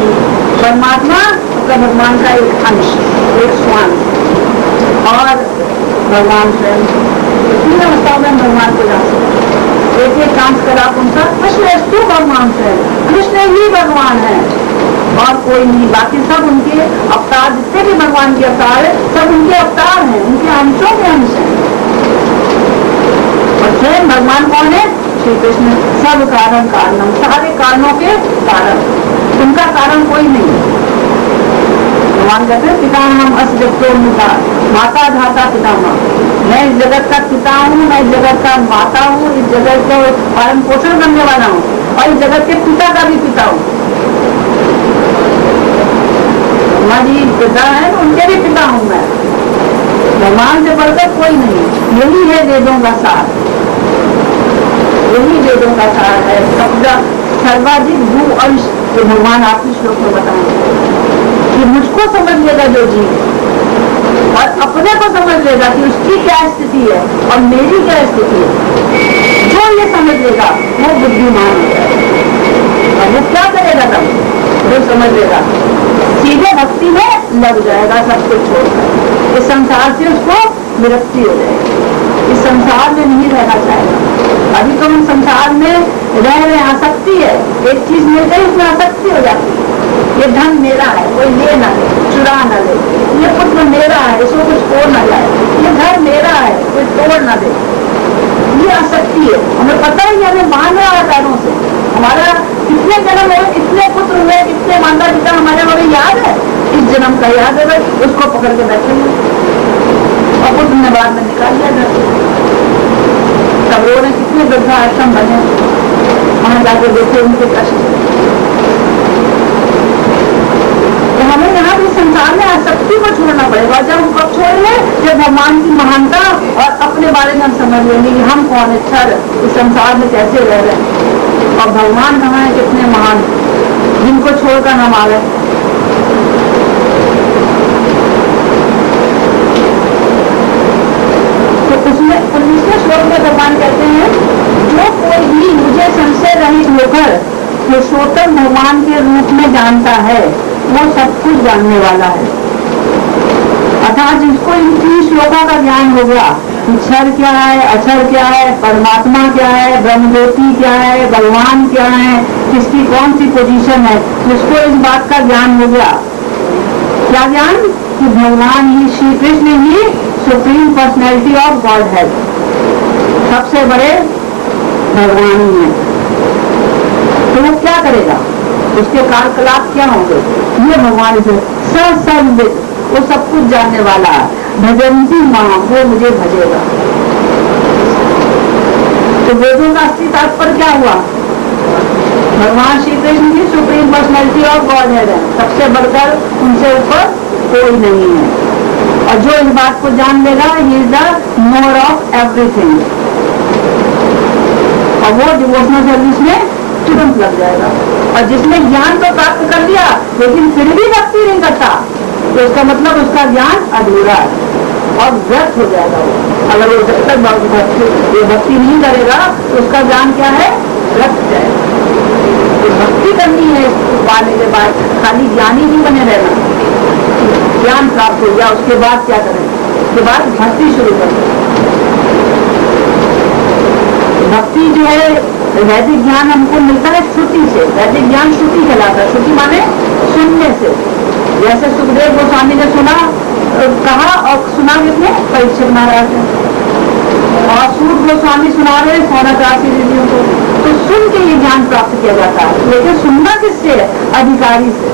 परमात्मा मतलब भगवान का एक अंश, एक स्वांश, और भगवान स्वयं। 3 अवस्थाओं में भगवान को जान सकते। एक कांस करा उनका कृष्ण भगवान से, कृष्ण ही भगवान है और कोई नहीं। बाकी सब उनके अवतार, जितने भी भगवान के अवतार है सब उनके अवतार हैं, उनके अंशों के अंश हैं। और स्वयं भगवान कौन है? श्री कृष्ण। सब कारण कारणम, सारे कारणों के कारण, उनका कारण कोई नहीं। भगवान कहते हैं पिता हम अस जगतो माता धाता पितामह। मैं इस जगत का पिता हूँ, मैं इस जगत का माता हूँ, इस जगत का पालन पोषण करने वाला हूँ और इस जगत के पिता का भी पिता हूँ। हमारी पिता है तो उनके भी पिता हूँ मैं। भगवान से बढ़कर कोई नहीं। यही है वेदों का सार, यही वेदों का सार है। सबका सर्वाधिक भू अंश जो भगवान आपके श्लोक में बताएंगे कि मुझको समझ लेगा जो जीव और अपने को समझ लेगा कि उसकी क्या स्थिति है और मेरी क्या स्थिति है, जो ये समझ लेगा वो बुद्धिमान हो जाएगा। और वो क्या करेगा तब? वो समझ लेगा, सीधे भक्ति में लग जाएगा, सब कुछ छोड़कर। इस संसार से उसको विरक्ति हो जाएगी, इस संसार में नहीं रहना चाहेगा। अभी तो हम संसार में रह रहे, आसक्ति है, एक चीज मिल गई उसमें आसक्ति हो जाती है। ये धन मेरा है, कोई ले ना ले, चुरा ना ले, ये पुत्र मेरा है, इसको कुछ तोड़ ना जाए, ये घर मेरा है, कोई तोड़ ना दे, ये आसक्ति है। हमें पता ही हमें बांध रहा है पैरों से, हमारा कितने जन्म हुए, कितने पुत्र हुए, कितने माता पिता हमारे हमें याद है? इस जन्म का याद है, उसको पकड़ के बैठे और पुत्र ने बाद में निकाल दिया घर से। तब रोने कितने वृद्धा आश्रम बने, वहां जाकर देखे उनके कष्ट। तो हमें यहाँ भी संसार में आसक्ति को छोड़ना पड़ेगा। जब हम कब छोड़ेंगे? जब भगवान की महानता और अपने बारे में हम समझ लेंगे कि हम कौन है, क्षर इस संसार में कैसे रह रहे हैं और भगवान कहाँ है, कितने महान, जिनको छोड़कर हम आ गए। तो उसमें 19वें श्लोक में भगवान कहते हैं, जो कोई भी मुझे संशय रहित होकर पुरुषोत्तम भगवान के रूप में जानता है वो सब कुछ जानने वाला है। अर्थात जिसको इन 3 श्लोकों का ज्ञान हो गया, क्षर क्या है, अक्षर क्या है, परमात्मा क्या है, ब्रह्मज्योति क्या है, भगवान क्या है, किसकी कौन सी पोजीशन है, जिसको इस बात का ज्ञान हो गया। क्या ज्ञान? कि भगवान ही, श्री कृष्ण ही सुप्रीम पर्सनैलिटी ऑफ गॉड है, सबसे बड़े भगवान ही है। तो वो क्या करेगा, उसके कार्यकलाप क्या होंगे? ये भगवान से सर्वविद, वो सब कुछ जानने वाला है। भजंती माँ, वो मुझे भजेगा। तो वेदों का असली तात्पर्य क्या हुआ? भगवान श्री कृष्ण की सुप्रीम पर्सनैलिटी ऑफ गॉड है, सबसे बढ़कर उनसे ऊपर कोई नहीं है। और जो इस बात को जान लेगा, he is the more of everything, और वो डिवोशनल सर्विस में तुरंत लग जाएगा। और जिसने ज्ञान तो प्राप्त कर लिया लेकिन फिर भी भक्ति नहीं करता, तो इसका मतलब उसका ज्ञान अधूरा है और व्यर्थ हो जाएगा वो। अगर वो जब तक भक्ति नहीं करेगा तो उसका ज्ञान क्या है? व्यर्थ जाएगा। तो भक्ति करनी है पाने के बाद, खाली ज्ञानी नहीं बने रहना। ज्ञान प्राप्त हो गया, उसके बाद क्या करें? उसके बाद भक्ति शुरू करें। भक्ति जो है, वैदिक ज्ञान हमको मिलता है श्रुति से। वैदिक ज्ञान श्रुति कहलाता है। श्रुति माने सुनने से। जैसे सुखदेव गोस्वामी ने सुना, कहा और सुना किसने? परीक्षित महाराज ने। और सूत गोस्वामी सुना रहे सौनकादि ऋषियों को। तो सुन के ये ज्ञान प्राप्त किया जाता है। लेकिन सुनना किससे? अधिकारी से।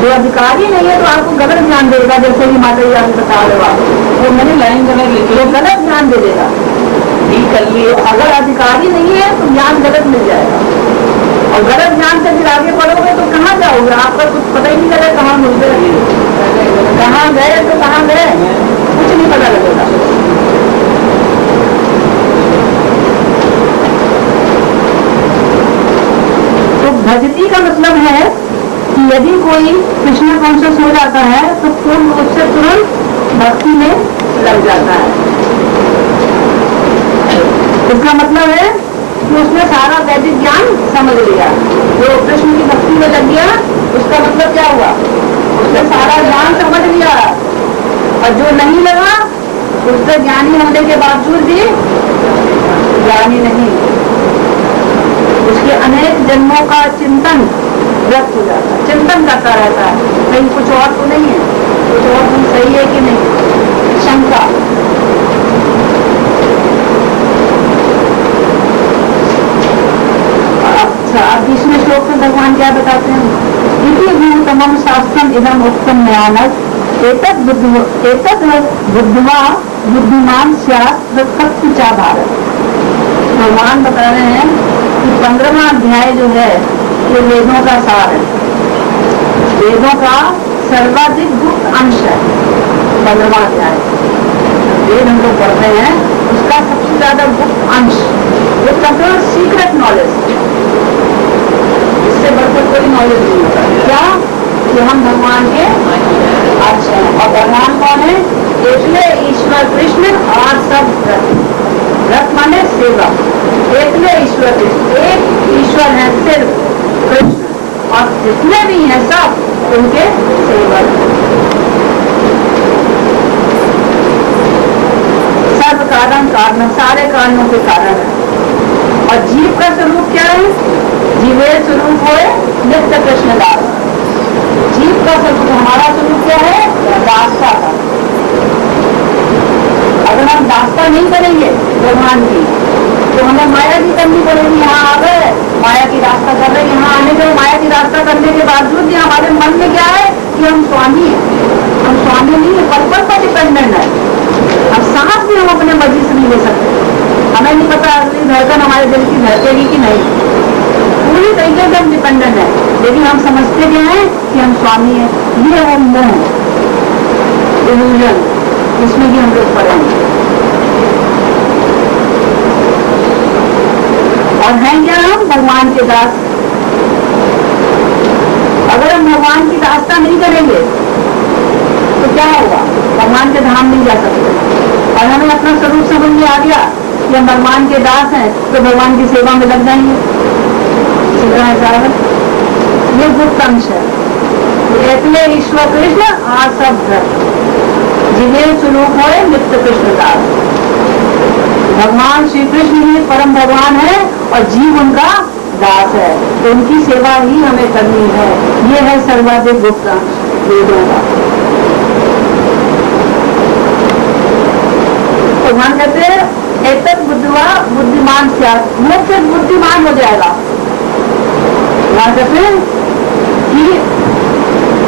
जो अधिकारी नहीं है तो आपको गलत ज्ञान देगा, जैसे कि माता जी आपको बता रहे हो, मैंने लाइन गलत लिखी, वो गलत ज्ञान दे देगा। कर लिए, अगर अधिकारी नहीं है तो ज्ञान गलत मिल जाएगा। और गलत ज्ञान से फिर आगे बढ़ोगे तो कहाँ जाओगे? आपका कुछ पता ही नहीं चलेगा कहाँ मिलते, कहाँ गए तो कहाँ गए, कुछ नहीं पता लगेगा। तो भक्ति का मतलब है कि यदि कोई कृष्ण कॉन्शियस हो जाता है तो पूर्ण रूप से तुरंत भक्ति में लग जाता है। इसका मतलब है कि उसने सारा वैदिक ज्ञान समझ लिया। जो कृष्ण की भक्ति में लग गया, उसका मतलब क्या हुआ? उसने सारा ज्ञान समझ लिया। और जो नहीं लगा, उससे ज्ञानी होने के बावजूद भी ज्ञानी नहीं, उसके अनेक जन्मों का चिंतन व्यर्थ हो जाता है। चिंतन करता रहता है, कहीं कुछ और तो नहीं है, कुछ और तुम सही है कि नहीं, शंका। अच्छा, 20वें श्लोक में भगवान क्या बताते हैं? इति भूतमं शास्त्रम इदम उत्तम न्यानस एतद बुद्धिवा बुद्धिमान स्यात् चा भारत। भगवान बता रहे हैं कि 15वां अध्याय जो है ये वेदों का सार है। वेदों का सर्वाधिक गुप्त अंश है 15वां अध्याय। वेद हम लोग पढ़ते हैं, उसका सबसे ज्यादा गुप्त अंश, वो कहते हैं सीक्रेट नॉलेज। इससे बढ़कर कोई नॉलेज नहीं होता। क्या? कि हम भगवान के अंश हैं। और भगवान कौन है? एकले ईश्वर कृष्ण और सब व्रत माने सेवा। एकले ईश्वर कृष्ण, एक ईश्वर है सिर्फ कृष्ण, और जितने भी हैं सब उनके सेवक। सर्व कारण कारण, सारे कारणों के कारण है। और जीव का स्वरूप क्या है? जीवे स्वरूप हो नित्य कृष्ण दास। जीव का स्वरूप, हमारा स्वरूप क्या है? दासता का। अगर हम दासता नहीं करेंगे भगवान की, तो हमें माया की करनी पड़ेगी। यहाँ आ गए, माया की रास्ता कर रहे, यहाँ आने के माया की रास्ता करने के बावजूद भी हमारे मन में क्या है कि हम स्वामी हैं। हम स्वामी नहीं है, पर डिपेंडेंट है। अब सांस भी हम अपने मर्जी से नहीं ले सकते। हमें नहीं पता अगली धड़कन हमारे दिल की धड़केगी कि नहीं, पूरी तरीके से हम डिपेंडेंट है। लेकिन हम समझते क्या है कि हम स्वामी हैं। ये है मोह, इल्यूजन, इसमें भी हम लोग पड़ेंगे। और हैं क्या हम? भगवान के दास। अगर हम भगवान की दासता नहीं करेंगे तो क्या होगा? भगवान के धाम नहीं जा सकते। और हमें अपना स्वरूप समझ में आ गया कि हम भगवान के दास हैं तो भगवान की सेवा में लग जाएंगे। ये गुप्त अंश है। इसलिए ईश्वर कृष्ण आसब जिन्हें स्वरूप हो नित्य कृष्ण दास। भगवान श्री कृष्ण ही परम भगवान है और जीव उनका दास है, तो उनकी सेवा ही हमें करनी है। ये है सर्वाधिक गुप्त अंश वेदों का। भगवान कहते हैं एतत् बुद्धिवा बुद्धिमान स्यात्, वो फिर बुद्धिमान हो जाएगा। भगवान कहते हैं कि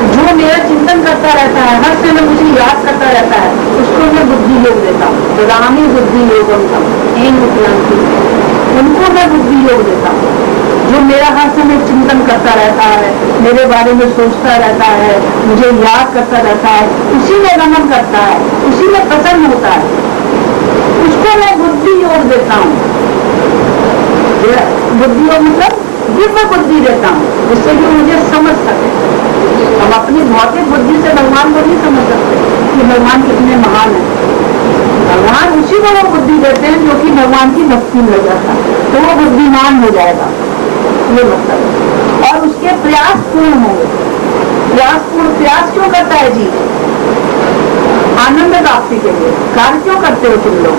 जो मेरा चिंतन करता रहता है, हर समय मुझे याद करता रहता है, उसको मैं बुद्धि योग देता हूँ। रामी बुद्धि योग उनको मैं बुद्धि योग देता हूँ। जो मेरा हर समय चिंतन करता रहता है, मेरे बारे में सोचता रहता है, मुझे याद करता रहता है, उसी में रमन करता है, उसी में प्रसन्न होता है, उसको मैं बुद्धि योग देता हूँ। बुद्धि योग मतलब दिव्य बुद्धि देता हूँ, जिससे कि मुझे समझ सके। हम अपनी भौतिक बुद्धि से भगवान को नहीं समझ सकते कि भगवान कितने महान है। भगवान उसी को वो बुद्धि देते हैं जो कि भगवान की भक्ति में हो जाता है, तो वो बुद्धिमान हो जाएगा, ये मतलब। और उसके प्रयास पूर्ण होंगे। प्रयास क्यों करता है जी? आनंद प्राप्ति के लिए। कार्य क्यों करते हो तुम लोग?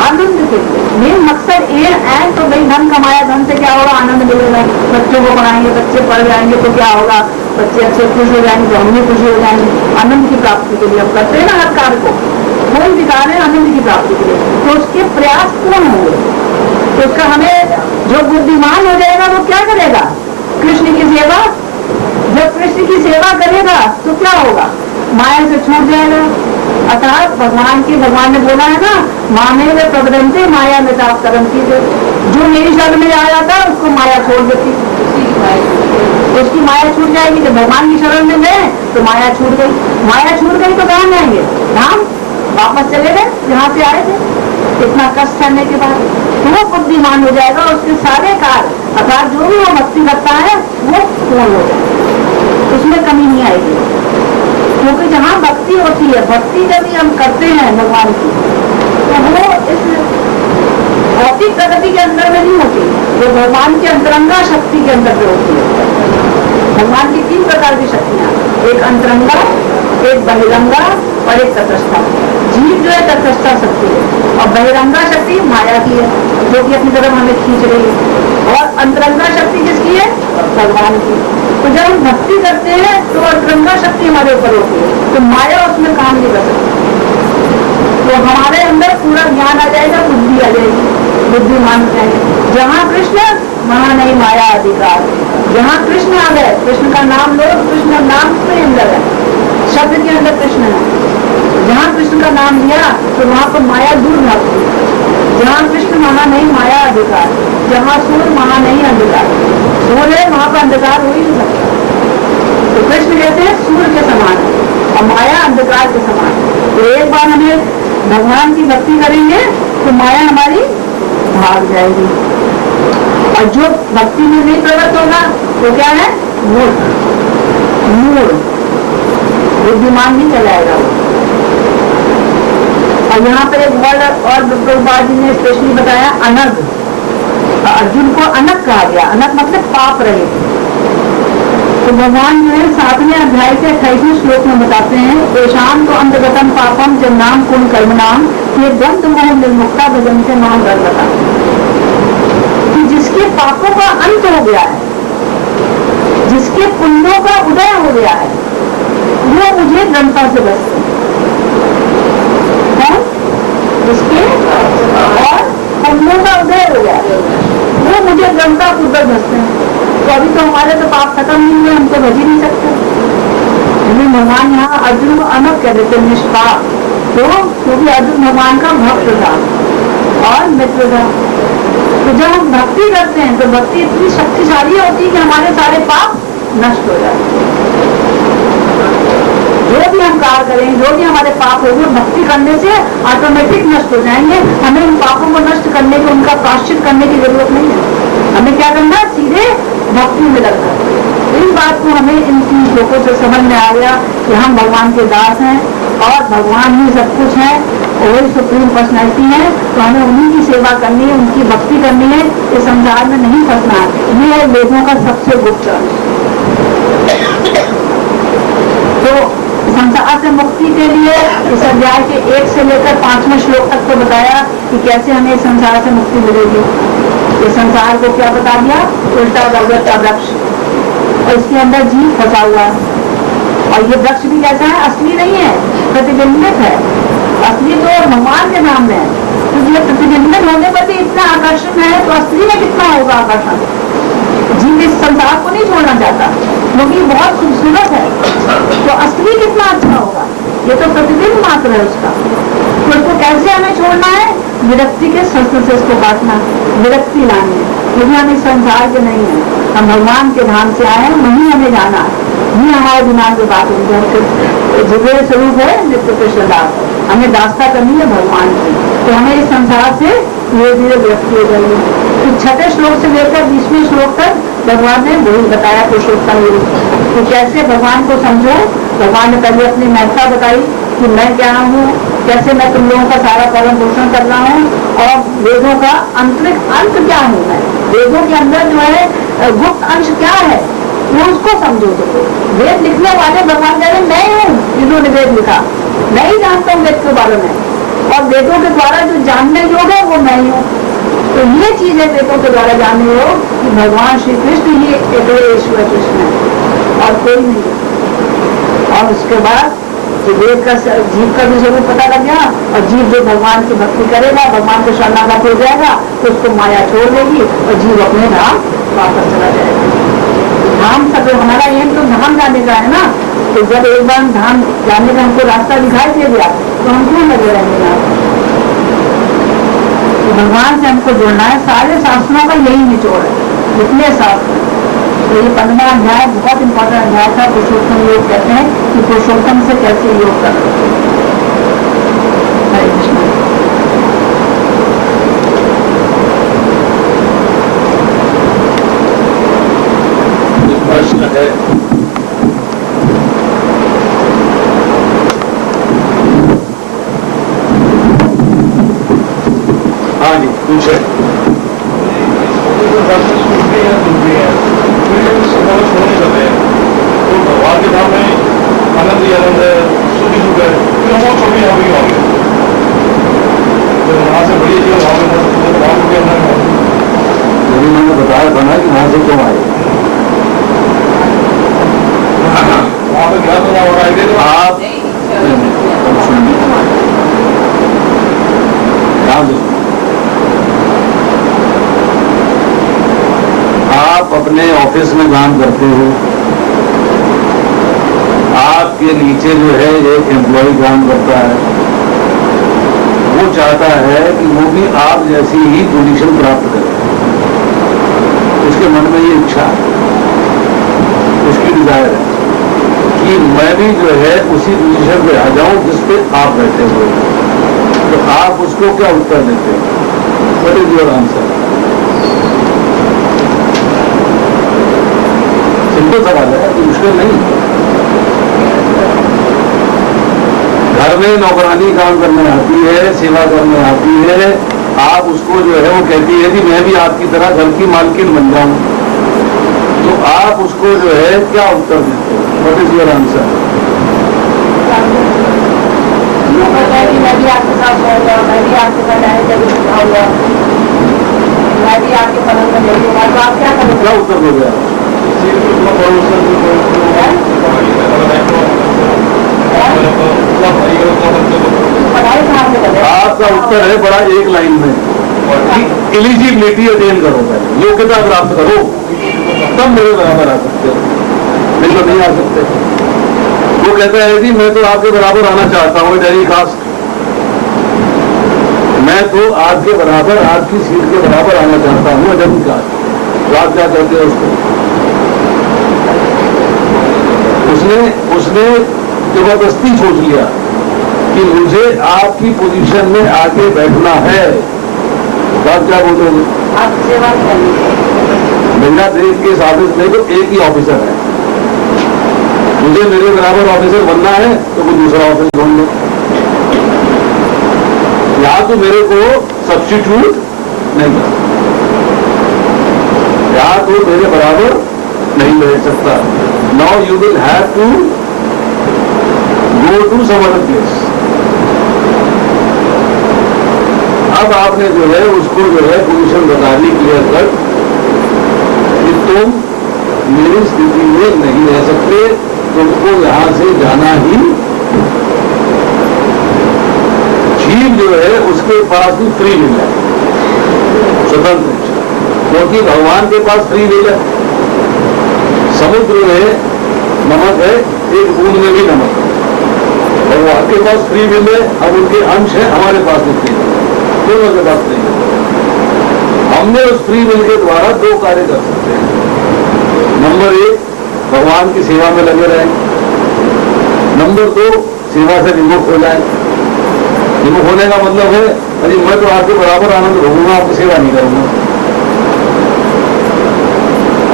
आनंद के लिए। मेन मकसद ये है तो भाई धन कमाया, धन से क्या होगा? आनंद मिलेगा। बच्चों को पढ़ाएंगे, बच्चे पढ़ जाएंगे तो क्या होगा? बच्चे अच्छे खुश हो जाएंगे तो हम भी खुश हो जाएंगे। आनंद की प्राप्ति के लिए हम करते हैं ना हर कार्य को, कोई भी कार्य है आनंद की प्राप्ति के लिए, तो उसके प्रयास पूर्ण होंगे। तो उसका हमें जो बुद्धिमान हो जाएगा वो क्या करेगा? कृष्ण की सेवा। जब कृष्ण की सेवा करेगा तो क्या होगा? माया से छूट जाएगा। अर्थात भगवान ने बोला है ना, माने में प्रबंधते माया में ताप कर्म की। जो मेरी शरण में आ जाता है उसको माया छोड़ देती, उसकी माया छूट जाएगी। जब भगवान की शरण में गए तो माया छूट गई। माया छूट गई तो कहाँ जाएंगे? धाम वापस चले गए जहाँ से आए थे, इतना कष्ट करने के बाद। तो वो बुद्धिमान हो जाएगा, उसके सारे कार्य अर्थात जो भी वो भक्ति करता है वो पूर्ण हो जाएगा, उसमें कमी नहीं आएगी। क्योंकि जहाँ भक्ति होती है, भक्ति जब भी हम करते हैं भगवान की, तो वो इस भौतिक प्रगति के अंदर में नहीं होती, वो भगवान की अंतरंगा शक्ति के अंदर में होती है। भगवान की 3 प्रकार की शक्तियाँ, एक अंतरंगा, एक बहिरंगा और एक तटस्था। जीव जो है तटस्था शक्ति है और बहिरंगा शक्ति माया की है, जो कि अपनी तरफ हमें खींच रही है। और अंतरंगा शक्ति किसकी है? भगवान की। तो जब हम भक्ति करते हैं तो अंतरंगा शक्ति हमारे ऊपर होती है, तो माया उसमें काम नहीं कर सकती। तो हमारे अंदर पूरा ज्ञान आ जाएगा, बुद्धि आ जाएगी, बुद्धिमान हो जाएंगे। जहाँ कृष्ण वहाँ नहीं माया अधिकार। जहाँ कृष्ण आ गए, कृष्ण का नाम लो, कृष्ण नाम के अंदर है, शब्द के अंदर कृष्ण है। जहाँ कृष्ण का नाम लिया तो वहाँ पर माया दूर भागती है। जहाँ कृष्ण वहाँ नहीं माया अधिकार, जहाँ सूर्य वहाँ नहीं अंधकार। सूर्य है वहाँ पर अंधकार हो ही नहीं सकता। तो कृष्ण कहते हैं सूर्य के समान है और माया अंधकार के समान है। तो एक बार हमें भगवान की भक्ति करेंगे तो माया हमारी भाग जाएगी। और जो भक्ति में नहीं प्रकट होगा वो क्या है? मूढ़, बुद्धिमान नहीं चलाएगा वो। और यहाँ पर एक वर्ड और प्रभुपाद जी ने स्पेशली बताया, अनग। अर्जुन को अनग कहा गया। अनग मतलब पाप रहित। तो भगवान जो है 7वें अध्याय के 28वें श्लोक में बताते हैं, एशान तो अंतगतम पापम जब नाम कुल कर्मनाम ये द्वंद मोह निर्मुक्ता भजन से नाम गर्भता। कि जिसके पापों का अंत हो गया है, जिसके पुण्यों का उदय हो गया है, वो मुझे दृढ़ता से बसते हैं। जिसके और पुण्यों का उदय हो गया, वो मुझे गंगा पूर्वक भजते हैं। तो अभी तो हमारे तो पाप खत्म नहीं हुए, हम तो भज ही नहीं सकते। लेकिन भगवान यहाँ अर्जुन को अनक कह देते निष्पाप, तो क्योंकि अर्जुन भगवान का भक्त था और मित्र था। तो जब हम भक्ति करते हैं तो भक्ति इतनी शक्तिशाली होती है कि हमारे सारे पाप नष्ट हो जाते हैं। जो भी हम कार्य करें, जो भी हमारे पाप होंगे, भक्ति करने से ऑटोमेटिक नष्ट हो जाएंगे। हमें उन पापों को नष्ट करने के, उनका प्रायश्चित करने की जरूरत नहीं है। हमें क्या करना है, सीधे भक्ति में लगना है। इस बात को हमें इन 3 श्लोकों से समझ में आ गया कि हम भगवान के दास हैं और भगवान ही सब कुछ है, वही सुप्रीम पर्सनैलिटी है। तो हमें उन्हीं की सेवा करनी है, उनकी भक्ति करनी है, इस संसार में नहीं फंसना है। ये है वेदों का सबसे गुप्त अंश। तो संसार से मुक्ति के लिए इस अध्याय के 1 से लेकर 5वें श्लोक तक तो बताया कि कैसे हमें इस संसार से मुक्ति मिलेगी। इस संसार को क्या बता दिया, उल्टा भगवत का वृक्ष, और इसके अंदर जीव फंसा हुआ है। और ये वृक्ष भी कैसा है, असली नहीं है, प्रतिबिंबित है। असली तो भगवान के नाम में है, क्योंकि ये प्रतिबिंबित होने पर भी इतना आकर्षण है, तो असली में कितना होगा आकर्षण। जीव इस संसार को नहीं छोड़ना चाहता क्योंकि बहुत खूबसूरत है, तो असली कितना अच्छा होगा। ये तो प्रतिबिंब मात्र है उसका। तो इसको कैसे हमें छोड़ना है, विरक्ति के शस्त्र से इसको काटना, विरक्ति लानी है। क्योंकि हम इस संसार के नहीं है, हम भगवान के धाम से आए हैं, वहीं हमें जाना है। ये हमारे दिमाग में बात होगी। जिगरे स्वरूप है नित्य कृष्ण दास, हमें दास्ता करनी है भगवान की। तो हमें इस संसार से धीरे धीरे विरक्ति हो जाएगी। तो 6वें श्लोक से लेकर 20वें श्लोक तक भगवान ने वही बताया पुरुषोत्तम योग, तो कैसे भगवान को समझो। भगवान ने पहले अपनी महत्ता बताई कि मैं क्या हूँ, कैसे मैं तुम लोगों का सारा पालन पोषण कर रहा हूँ, और वेदों का अंतरिक्ष अंत क्या हूँ मैं, वेदों के अंदर जो है गुप्त अंश क्या है, वो उसको समझो। तो वेद लिखने वाले भगवान कह रहे मैं हूँ, जिन्होंने वेद लिखा, मैं ही जानता हूँ वेद के बारे में, और वेदों के द्वारा जो जानने योग है वो मैं ही हूँ। तो ये चीज है वेदों के द्वारा जानने योग कि भगवान श्री कृष्ण ही एक ईश्वर कृष्ण है और कोई नहीं है। और उसके बाद जो वेद का जीव का भी स्वरूप पता लग गया, और जीव जो भगवान की भक्ति करेगा, भगवान के शरणागत हो जाएगा, तो उसको माया छोड़ देगी और जीव अपने धाम वापस चला जाएगा। धाम सब हमारा एम तो धाम जाने का है ना। तो जब एक बार धाम जाने का हमको रास्ता दिखाई दे गया तो हम क्यों लगे रहेंगे यहाँ। तो भगवान से हमको जुड़ना है। सारे शास्त्रों का यही निचोड़ है, जितने शास्त्र। तो ये 15वां अध्याय बहुत इंपॉर्टेंट अध्याय था। पुरुषोत्तम योग कहते हैं कि पुरुषोत्तम से कैसे योग करना। हरे कृष्ण। प्रश्न है, हाँ जी पूछे। भगवान के धाम में आनंद ही आनंद है, सुख ही सुख है, फिर हम वो छोटे यहाँ भी होंगे। तो वहाँ से बड़ी चीज वहाँ पे वहाँ को भी अंदर यदि मैंने बताया था ना कि वहाँ से क्यों आए, वहाँ पे क्या सुना हो रहा है तो आप आप अपने ऑफिस में काम करते हो, आपके नीचे जो है एक एम्प्लॉय काम करता है, वो चाहता है कि वो भी आप जैसी ही पोजीशन प्राप्त करे। उसके मन में ये इच्छा है, उसकी डिजायर है कि मैं भी जो है उसी पोजीशन पे आ जाऊं जिस पे आप बैठे हुए हैं। तो आप उसको क्या उत्तर देते हैं? What is your answer? Simple सवाल है, मुश्किल नहीं। घर में नौकरानी काम करने आती है, सेवा करने आती है, आप उसको जो है वो कहती है कि मैं भी आपकी तरह घर की मालकिन बन जाऊं, तो आप उसको जो है क्या उत्तर देते हो? What is your answer? मैं भी आपके साथ सोऊंगा, मैं भी आपके साथ आए जब उठाऊंगा, मैं भी आपके पलंग में देखूंगा, तो आप क्या करोगे? क्या उत्तर दोगे आप? पढ़ाई कहाँ से करें? आपका उत्तर है बड़ा एक लाइन में, एलिजिबिलिटी अटेन करो, पहले योग्यता प्राप्त करो, तब मेरे बराबर आ सकते हो, नहीं तो नहीं आ सकते। वो कहता है कि मैं तो आपके बराबर आना चाहता हूँ, डेली कास्ट, मैं तो आपके बराबर, आपकी सीट के बराबर आना चाहता हूँ, डेली कास्ट। तो आप क्या कहते हैं उसको? उसने जबरदस्ती सोच लिया कि मुझे आपकी पोजीशन में आके बैठना है, तो आप क्या बोलोगे? आप सेवा करनी है। मेरा देश के इस ऑफिस में तो एक ही ऑफिसर है, मुझे मेरे बराबर ऑफिसर बनना है तो कोई दूसरा ऑफिस ढूंढ लो, या तो मेरे को सब्स्टिट्यूट नहीं कर, या तो मेरे बराबर नहीं बैठ सकता। Now you will have to go to some other place. अब आपने जो है उसको जो है पोजीशन बता दी क्लियर कट कि तुम मेरी स्थिति में नहीं रह सकते, तुमको यहां से जाना ही। जीव जो है उसके पास भी फ्री विल है, स्वतंत्र इच्छा, क्योंकि भगवान के पास फ्री विल है। समुद्र में नमक है, एक बूंद में भी नमक है, भगवान के पास फ्री विल है, अब उनके अंश है, हमारे पास भी फ्री विल है, दोनों के पास फ्री विल है। हमने उस फ्री विल के द्वारा दो कार्य कर सकते हैं। नंबर एक, भगवान की सेवा में लगे रहें। नंबर दो, सेवा से विमुख हो जाए। विमुख होने का मतलब है अरे मैं तो आपके बराबर आनंद भोगूंगा, आपकी सेवा नहीं करूंगा।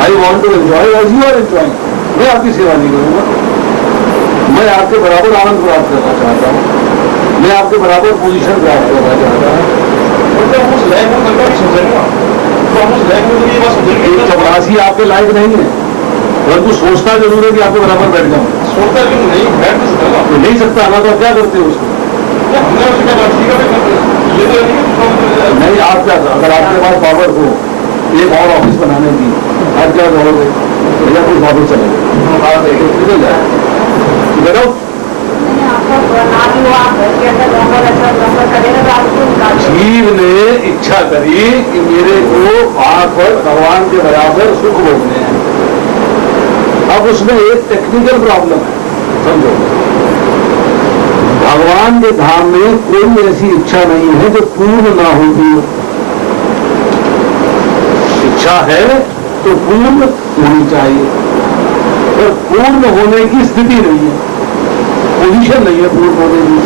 I want to enjoy as you are enjoying, मैं आपकी सेवा नहीं करूंगा, मैं आपके बराबर आनंद प्राप्त करना चाहता हूं, मैं आपके बराबर पोजीशन प्राप्त करना चाहता हूं। तो उस लायक को करना भी सोचेगा, तो हम उस लायक को ये बात सोचेंगे। चपरासी आपके लायक नहीं है, परंतु सोचता जरूर है कि आपके बराबर बैठ जाऊं। सोचता क्यों नहीं, बैठ नहीं सकता। तो नहीं सकता ना, तो क्या करते हो उसको? हमने उससे क्या बात की, ये तो नहीं, आप क्या, अगर आपके पास पावर हो एक और ऑफिस बनाने की, आप क्या करोगे? भैया कुछ ऑफिस चलेगा, निकल जाए, बताओ। जीव ने इच्छा करी कि मेरे को वहां पर भगवान के बराबर सुख भोगने हैं। अब उसमें एक टेक्निकल प्रॉब्लम है, समझो। भगवान के धाम में कोई ऐसी इच्छा नहीं है जो पूर्ण ना होगी। इच्छा है तो पूर्ण होनी चाहिए, पर पूर्ण होने की स्थिति नहीं है, पोजीशन नहीं है पूर्ण होने की,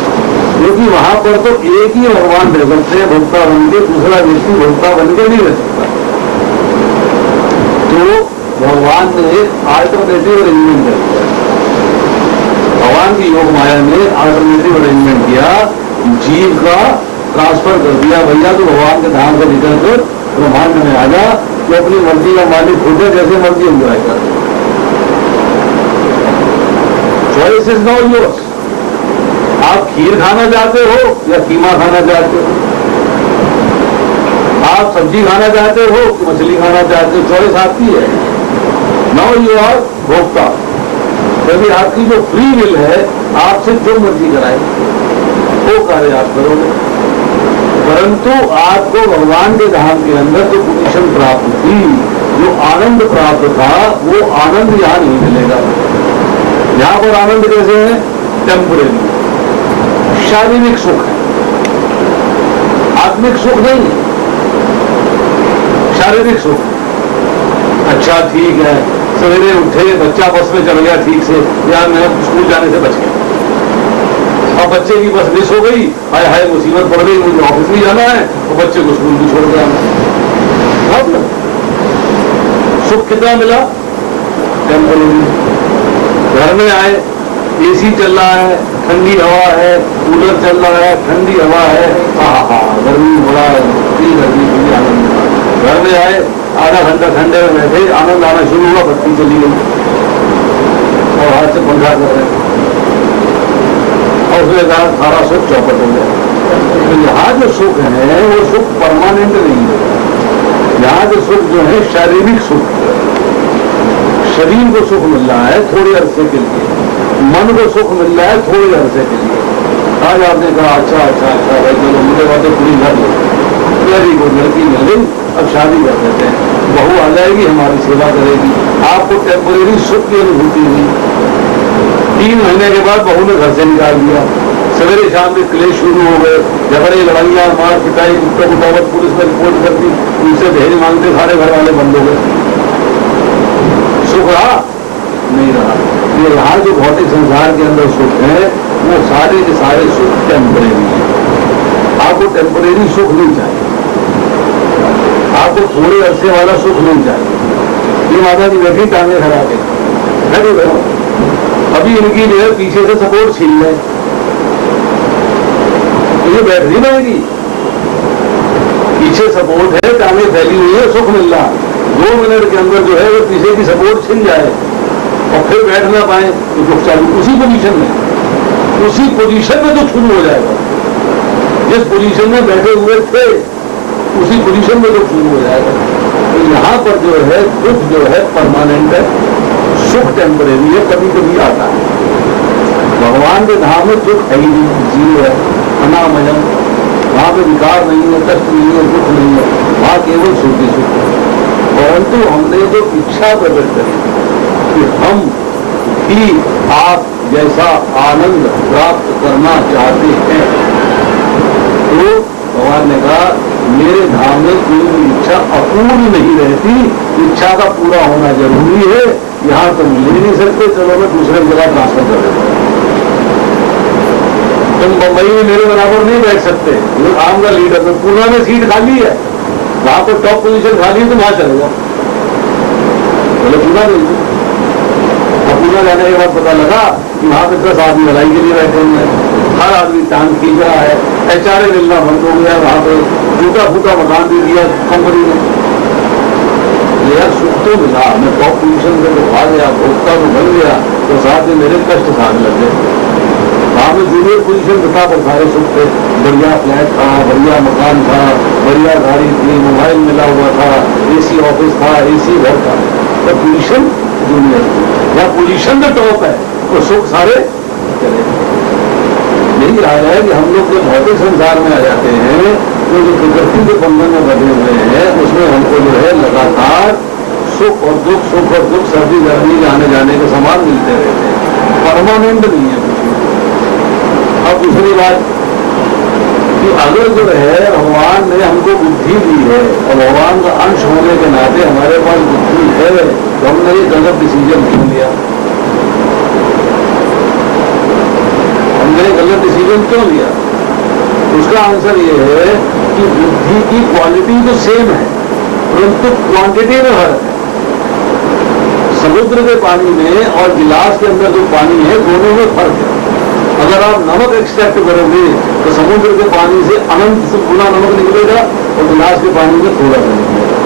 क्योंकि वहां पर तो एक ही भगवान रह सकते हैं भोक्ता बन के, दूसरा व्यक्ति भोक्ता बन के नहीं रह सकता। तो भगवान ने अल्टरनेटिव अरेंजमेंट कर दिया, भगवान की योग माया ने अल्टरनेटिव अरेंजमेंट किया, जीव का ट्रांसफर कर दिया। भैया तो भगवान के धाम से निकल कर ब्रह्मांड में आ जा, तो अपनी मर्जी का मालिक खुद है, जैसे मर्जी एंजॉय कर। Choice is not yours. आप खीर खाना चाहते हो या कीमा खाना चाहते हो, आप सब्जी खाना चाहते हो कि मछली खाना चाहते हो, चॉइस आपकी है। नाउ यू आर भोक्ता, क्योंकि आपकी जो फ्री विल है आपसे जो मर्जी कराए वो कार्य आप करोगे। परंतु आपको भगवान के धाम के अंदर जो पोजीशन प्राप्त थी, जो आनंद प्राप्त था, वो आनंद यहां नहीं मिलेगा। यहां पर आनंद कैसे है? टेम्परेरी, शारीरिक सुख है, आत्मिक सुख नहीं है, शारीरिक सुख। अच्छा ठीक है, सवेरे उठे, बच्चा बस में चल गया ठीक से, यार मैं स्कूल जाने से बच गया, अब बच्चे की बस मिस हो गई, हाय हाय मुसीबत पड़ गई, मुझे ऑफिस भी जाना है और बच्चे को स्कूल भी छोड़ गया। सुख कितना मिला? टेम्परेरी। घर में आए, एसी चल रहा है, ठंडी हवा है, कूलर चल रहा है, ठंडी हवा है, गर्मी बड़ा गर्मी आनंद। घर में आए, आधा घंटा ठंडे में बैठे, आनंद आना शुरू हुआ, बत्ती चली गई और हाथ से पंखा कर रहे, और उसके बाद सारा सुख चौपट हो गया। तो यहाँ जो सुख है वो सुख परमानेंट नहीं है। यहाँ जो सुख जो है शारीरिक सुख, शरीर को सुख मिल रहा है थोड़े अरसे के लिए, मन को सुख मिल रहा है थोड़े अरसे के लिए। आज आपने कहा अच्छा अच्छा अच्छा भाई चलो मुझे बातें पूरी कर लो, वेरी गुड, लड़की मिल गई, अब शादी कर देते हैं, बहू आ जाएगी, हमारी सेवा करेगी, आपको टेम्परेरी सुख की अनुभूति हुई। 3 महीने के बाद बहू ने घर से निकाल दिया, सवेरे शाम के क्लेश शुरू हो गए, झगड़े लड़ाइयां, मार पिटाई, कुटावट, पुलिस में रिपोर्ट कर दी, उनसे दहेज मांगते, सारे घर वाले बंद हो गए। सुख रहा नहीं रहा। ये यहाँ जो भौतिक संसार के अंदर सुख है वो सारे के सारे सुख टेम्परेरी है। आपको टेम्परेरी सुख नहीं चाहिए, आपको थोड़े अरसे वाला सुख नहीं चाहिए। ये माता जी बैठी टांगे खड़ा के बैठे रहो, अभी इनकी जो है पीछे से सपोर्ट छीन ले तो ये बैठ नहीं पाएगी। पीछे सपोर्ट है, टांगे फैली हुई है, सुख मिल रहा, 2 मिनट के अंदर जो है वो पीछे की सपोर्ट छिन जाए और फिर बैठ ना पाए तो दुख चालू उसी पोजीशन में तो शुरू हो जाएगा। जिस पोजीशन में बैठे हुए थे उसी पोजीशन में तो शुरू हो जाएगा। तो यहाँ पर जो है दुख जो है परमानेंट है, सुख टेम्परेरी है, कभी कभी आता है। भगवान के धाम में दुख है ही नहीं, जीरो है, अनामयम, वहां पे विकार नहीं है, कष्ट नहीं है, दुख नहीं है, वहां केवल सुख ही सुख है। परंतु हमने जो इच्छा प्रकट करी कि हम भी आप जैसा आनंद प्राप्त करना चाहते हैं, तो भगवान ने कहा मेरे धाम में कोई भी इच्छा अपूर्ण नहीं रहती, इच्छा का पूरा होना जरूरी है। यहाँ तुम ले नहीं सकते, चलो मैं दूसरे जगह ट्रांसफर कर देता हूँ। तुम बम्बई में मेरे बराबर नहीं बैठ सकते, मैं आम का लीडर, तो पूना में सीट खाली है, वहां पर टॉप पोजीशन खाली है, तो वहां चले जाओ। बोले पूना नहीं, पूना जाने के बाद पता लगा कि वहां पे 10 आदमी लड़ाई के लिए बैठे हुए हैं, हर आदमी टांग खींच रहा है, HRA मिलना बंद हो गया, वहां पे टूटा फूटा मकान भी दिया कंपनी ने। यार सुख तो मिला, मैं टॉप पोजीशन पे तो आ गया, भोगता तो बन गया, तो साथ में मेरे कष्ट साथ लग गए। वहां में जूनियर पोजीशन बता पर सारे सुख थे, बढ़िया फ्लैट था, बढ़िया मकान था, बढ़िया गाड़ी थी, मोबाइल मिला हुआ था, AC ऑफिस था, AC घर था, तो पोजीशन जूनियर थी। या पोजीशन तो टॉप है तो सुख सारे चले। यही हाल है कि हम लोग जो भौतिक संसार में आ जाते हैं, तो जो प्रकृति के बंधन में बंधे हुए हैं, उसमें हमको जो है लगातार सुख और दुख, सर्दी गर्मी के आने जाने के समान मिलते रहते हैं, परमानेंट नहीं है कुछ। अब दूसरी बात कि अगर जो है भगवान ने हमको बुद्धि दी है और भगवान का अंश होने के नाते हमारे पास बुद्धि है, तो हमने ये गलत डिसीजन क्यों लिया? हमने गलत डिसीजन क्यों लिया? उसका आंसर ये है कि बुद्धि की क्वालिटी तो सेम है, परंतु क्वांटिटी में फर्क है। समुद्र के पानी में और गिलास के अंदर जो पानी है, दोनों में फर्क है। अगर आप नमक एक्सट्रैक्ट करोगे तो समुद्र के पानी से अनंत गुना नमक निकलेगा और गिलास के पानी में थोड़ा सा निकलेगा।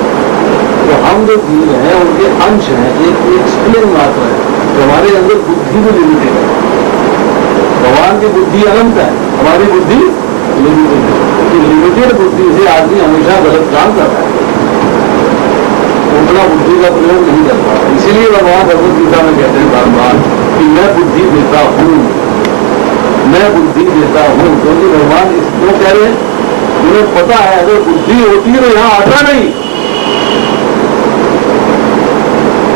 तो हम जो जीव हैं उनके अंश हैं, एक स्प्लिंग मात्र है, तो हमारे अंदर बुद्धि भी लिमिटेड है। भगवान की बुद्धि अनंत है, हमारी बुद्धि लिमिटेड है। तो लिमिटेड बुद्धि से आदमी हमेशा गलत काम कर रहा है, उतना बुद्धि का प्रयोग नहीं कर रहा। इसीलिए भगवान भगवत गीता में कहते हैं बार बार कि मैं बुद्धि देता हूँ, मैं बुद्धि देता हूँ। क्योंकि भगवान क्यों कह रहे हैं? उन्हें पता है अगर बुद्धि होती है तो यहाँ आता नहीं,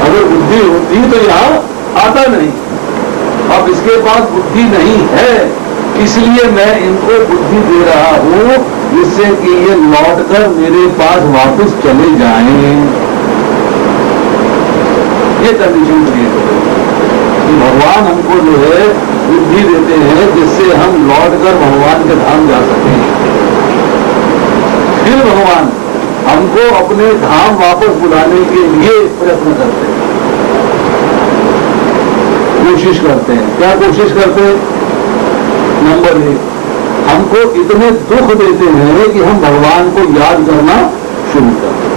अगर बुद्धि होती तो यहाँ आता नहीं। अब इसके पास बुद्धि नहीं है, इसलिए मैं इनको बुद्धि दे रहा हूँ, जिससे कि ये लौटकर मेरे पास वापस चले जाएं। ये कंडीशन क्रिएट हो गई कि भगवान हमको जो है बुद्धि देते हैं, जिससे हम लौटकर भगवान के धाम जा सकें। फिर भगवान हमको अपने धाम वापस बुलाने के लिए प्रयत्न करते हैं, कोशिश करते हैं। क्या कोशिश करते हैं? नंबर 1, हमको इतने दुख देते हैं कि हम भगवान को याद करना शुरू करते हैं।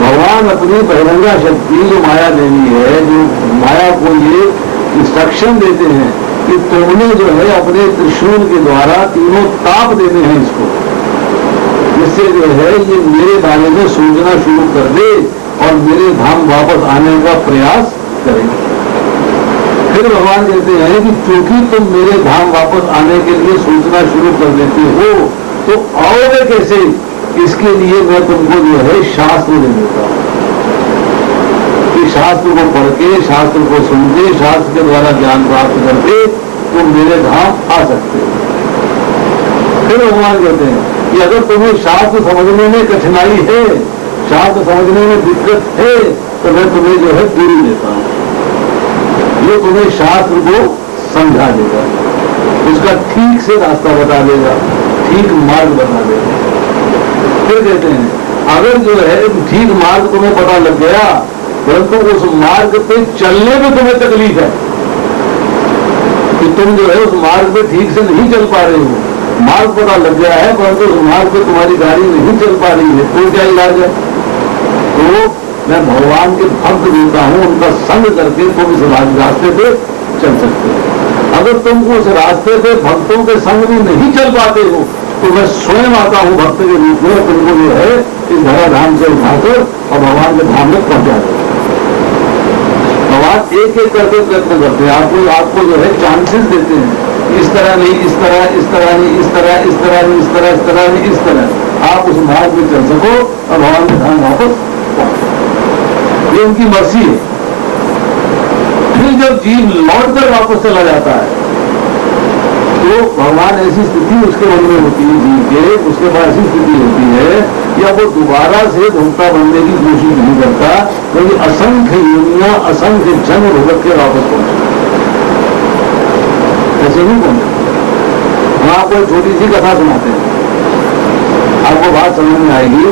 भगवान अपनी बहिरंगा शक्ति जो माया देवी है, जो माया को ये इंस्ट्रक्शन देते हैं कि तुमने जो है अपने त्रिशूल के द्वारा तीनों ताप देने हैं इसको, जिससे जो है ये मेरे बारे में सोचना शुरू कर दे और मेरे धाम वापस आने का प्रयास करे। फिर भगवान कहते हैं कि क्योंकि तुम मेरे धाम वापस आने के लिए सोचना शुरू कर देते हो, तो आओगे कैसे? इसके लिए मैं तुमको जो है शास्त्र दे देता हूं कि शास्त्र को पढ़ के, शास्त्र को सुन के, शास्त्र के द्वारा ज्ञान प्राप्त करके तुम मेरे धाम आ सकते हो। फिर भगवान कहते हैं कि अगर तुम्हें शास्त्र समझने में कठिनाई है, शास्त्र समझने में दिक्कत है, तो मैं तुम्हें जो है गुरु देता हूं, जो तुम्हें शास्त्र को समझा देगा, उसका ठीक से रास्ता बता देगा, ठीक मार्ग बता देगा। फिर कहते हैं अगर जो है ठीक मार्ग तुम्हें पता लग गया, परंतु उस मार्ग पे चलने में तुम्हें तकलीफ है कि तुम जो है उस मार्ग पे ठीक से नहीं चल पा रहे हो, मार्ग पता लग गया है परंतु उस मार्ग पे तुम्हारी गाड़ी नहीं चल पा रही है, तो क्या इलाज है? तो मैं भगवान के भक्त देता हूं, उनका संग करके तुम इस रास्ते पे चल सकते हो। अगर तुम उस रास्ते पे भक्तों के संग भी नहीं चल पाते हो, तो मैं स्वयं आता हूं भक्त के रूप में, तुमको जो है इस धराधाम से उठाकर और भगवान के धाम में पहुंचा दो। भगवान एक एक करके प्रयत्न करते हैं, आपको जो है चांसेस देते हैं, इस तरह नहीं, इस तरह, इस तरह नहीं, इस तरह, इस तरह नहीं, इस तरह, इस तरह नहीं, इस तरह आप उस मार्ग में चल सको और भगवान के धाम वापस पहुंचो। ये उनकी मर्जी है। फिर जब जीव लौट कर वापस चला जाता है तो भगवान ऐसी स्थिति उसके मन में होती है जीव के, उसके बाद ऐसी स्थिति होती है या वो दोबारा से भूखा बनने की कोशिश नहीं करता, क्योंकि असंख्य योनियां, असंख्य जन्म भुगत के वापस पहुंचे, ऐसे नहीं पहुंचे। हम आपको एक छोटी सी कथा सुनाते हैं, आपको बात समझ में आएगी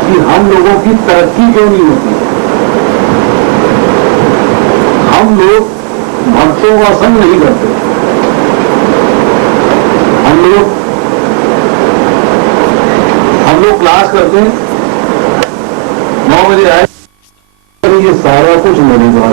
कि हम लोगों की तरक्की क्यों नहीं होती। हम लोग भक्तों का संग नहीं करते, हम लोग क्लास करते हैं, 9 बजे आए, ये सारा कुछ मेरे द्वारा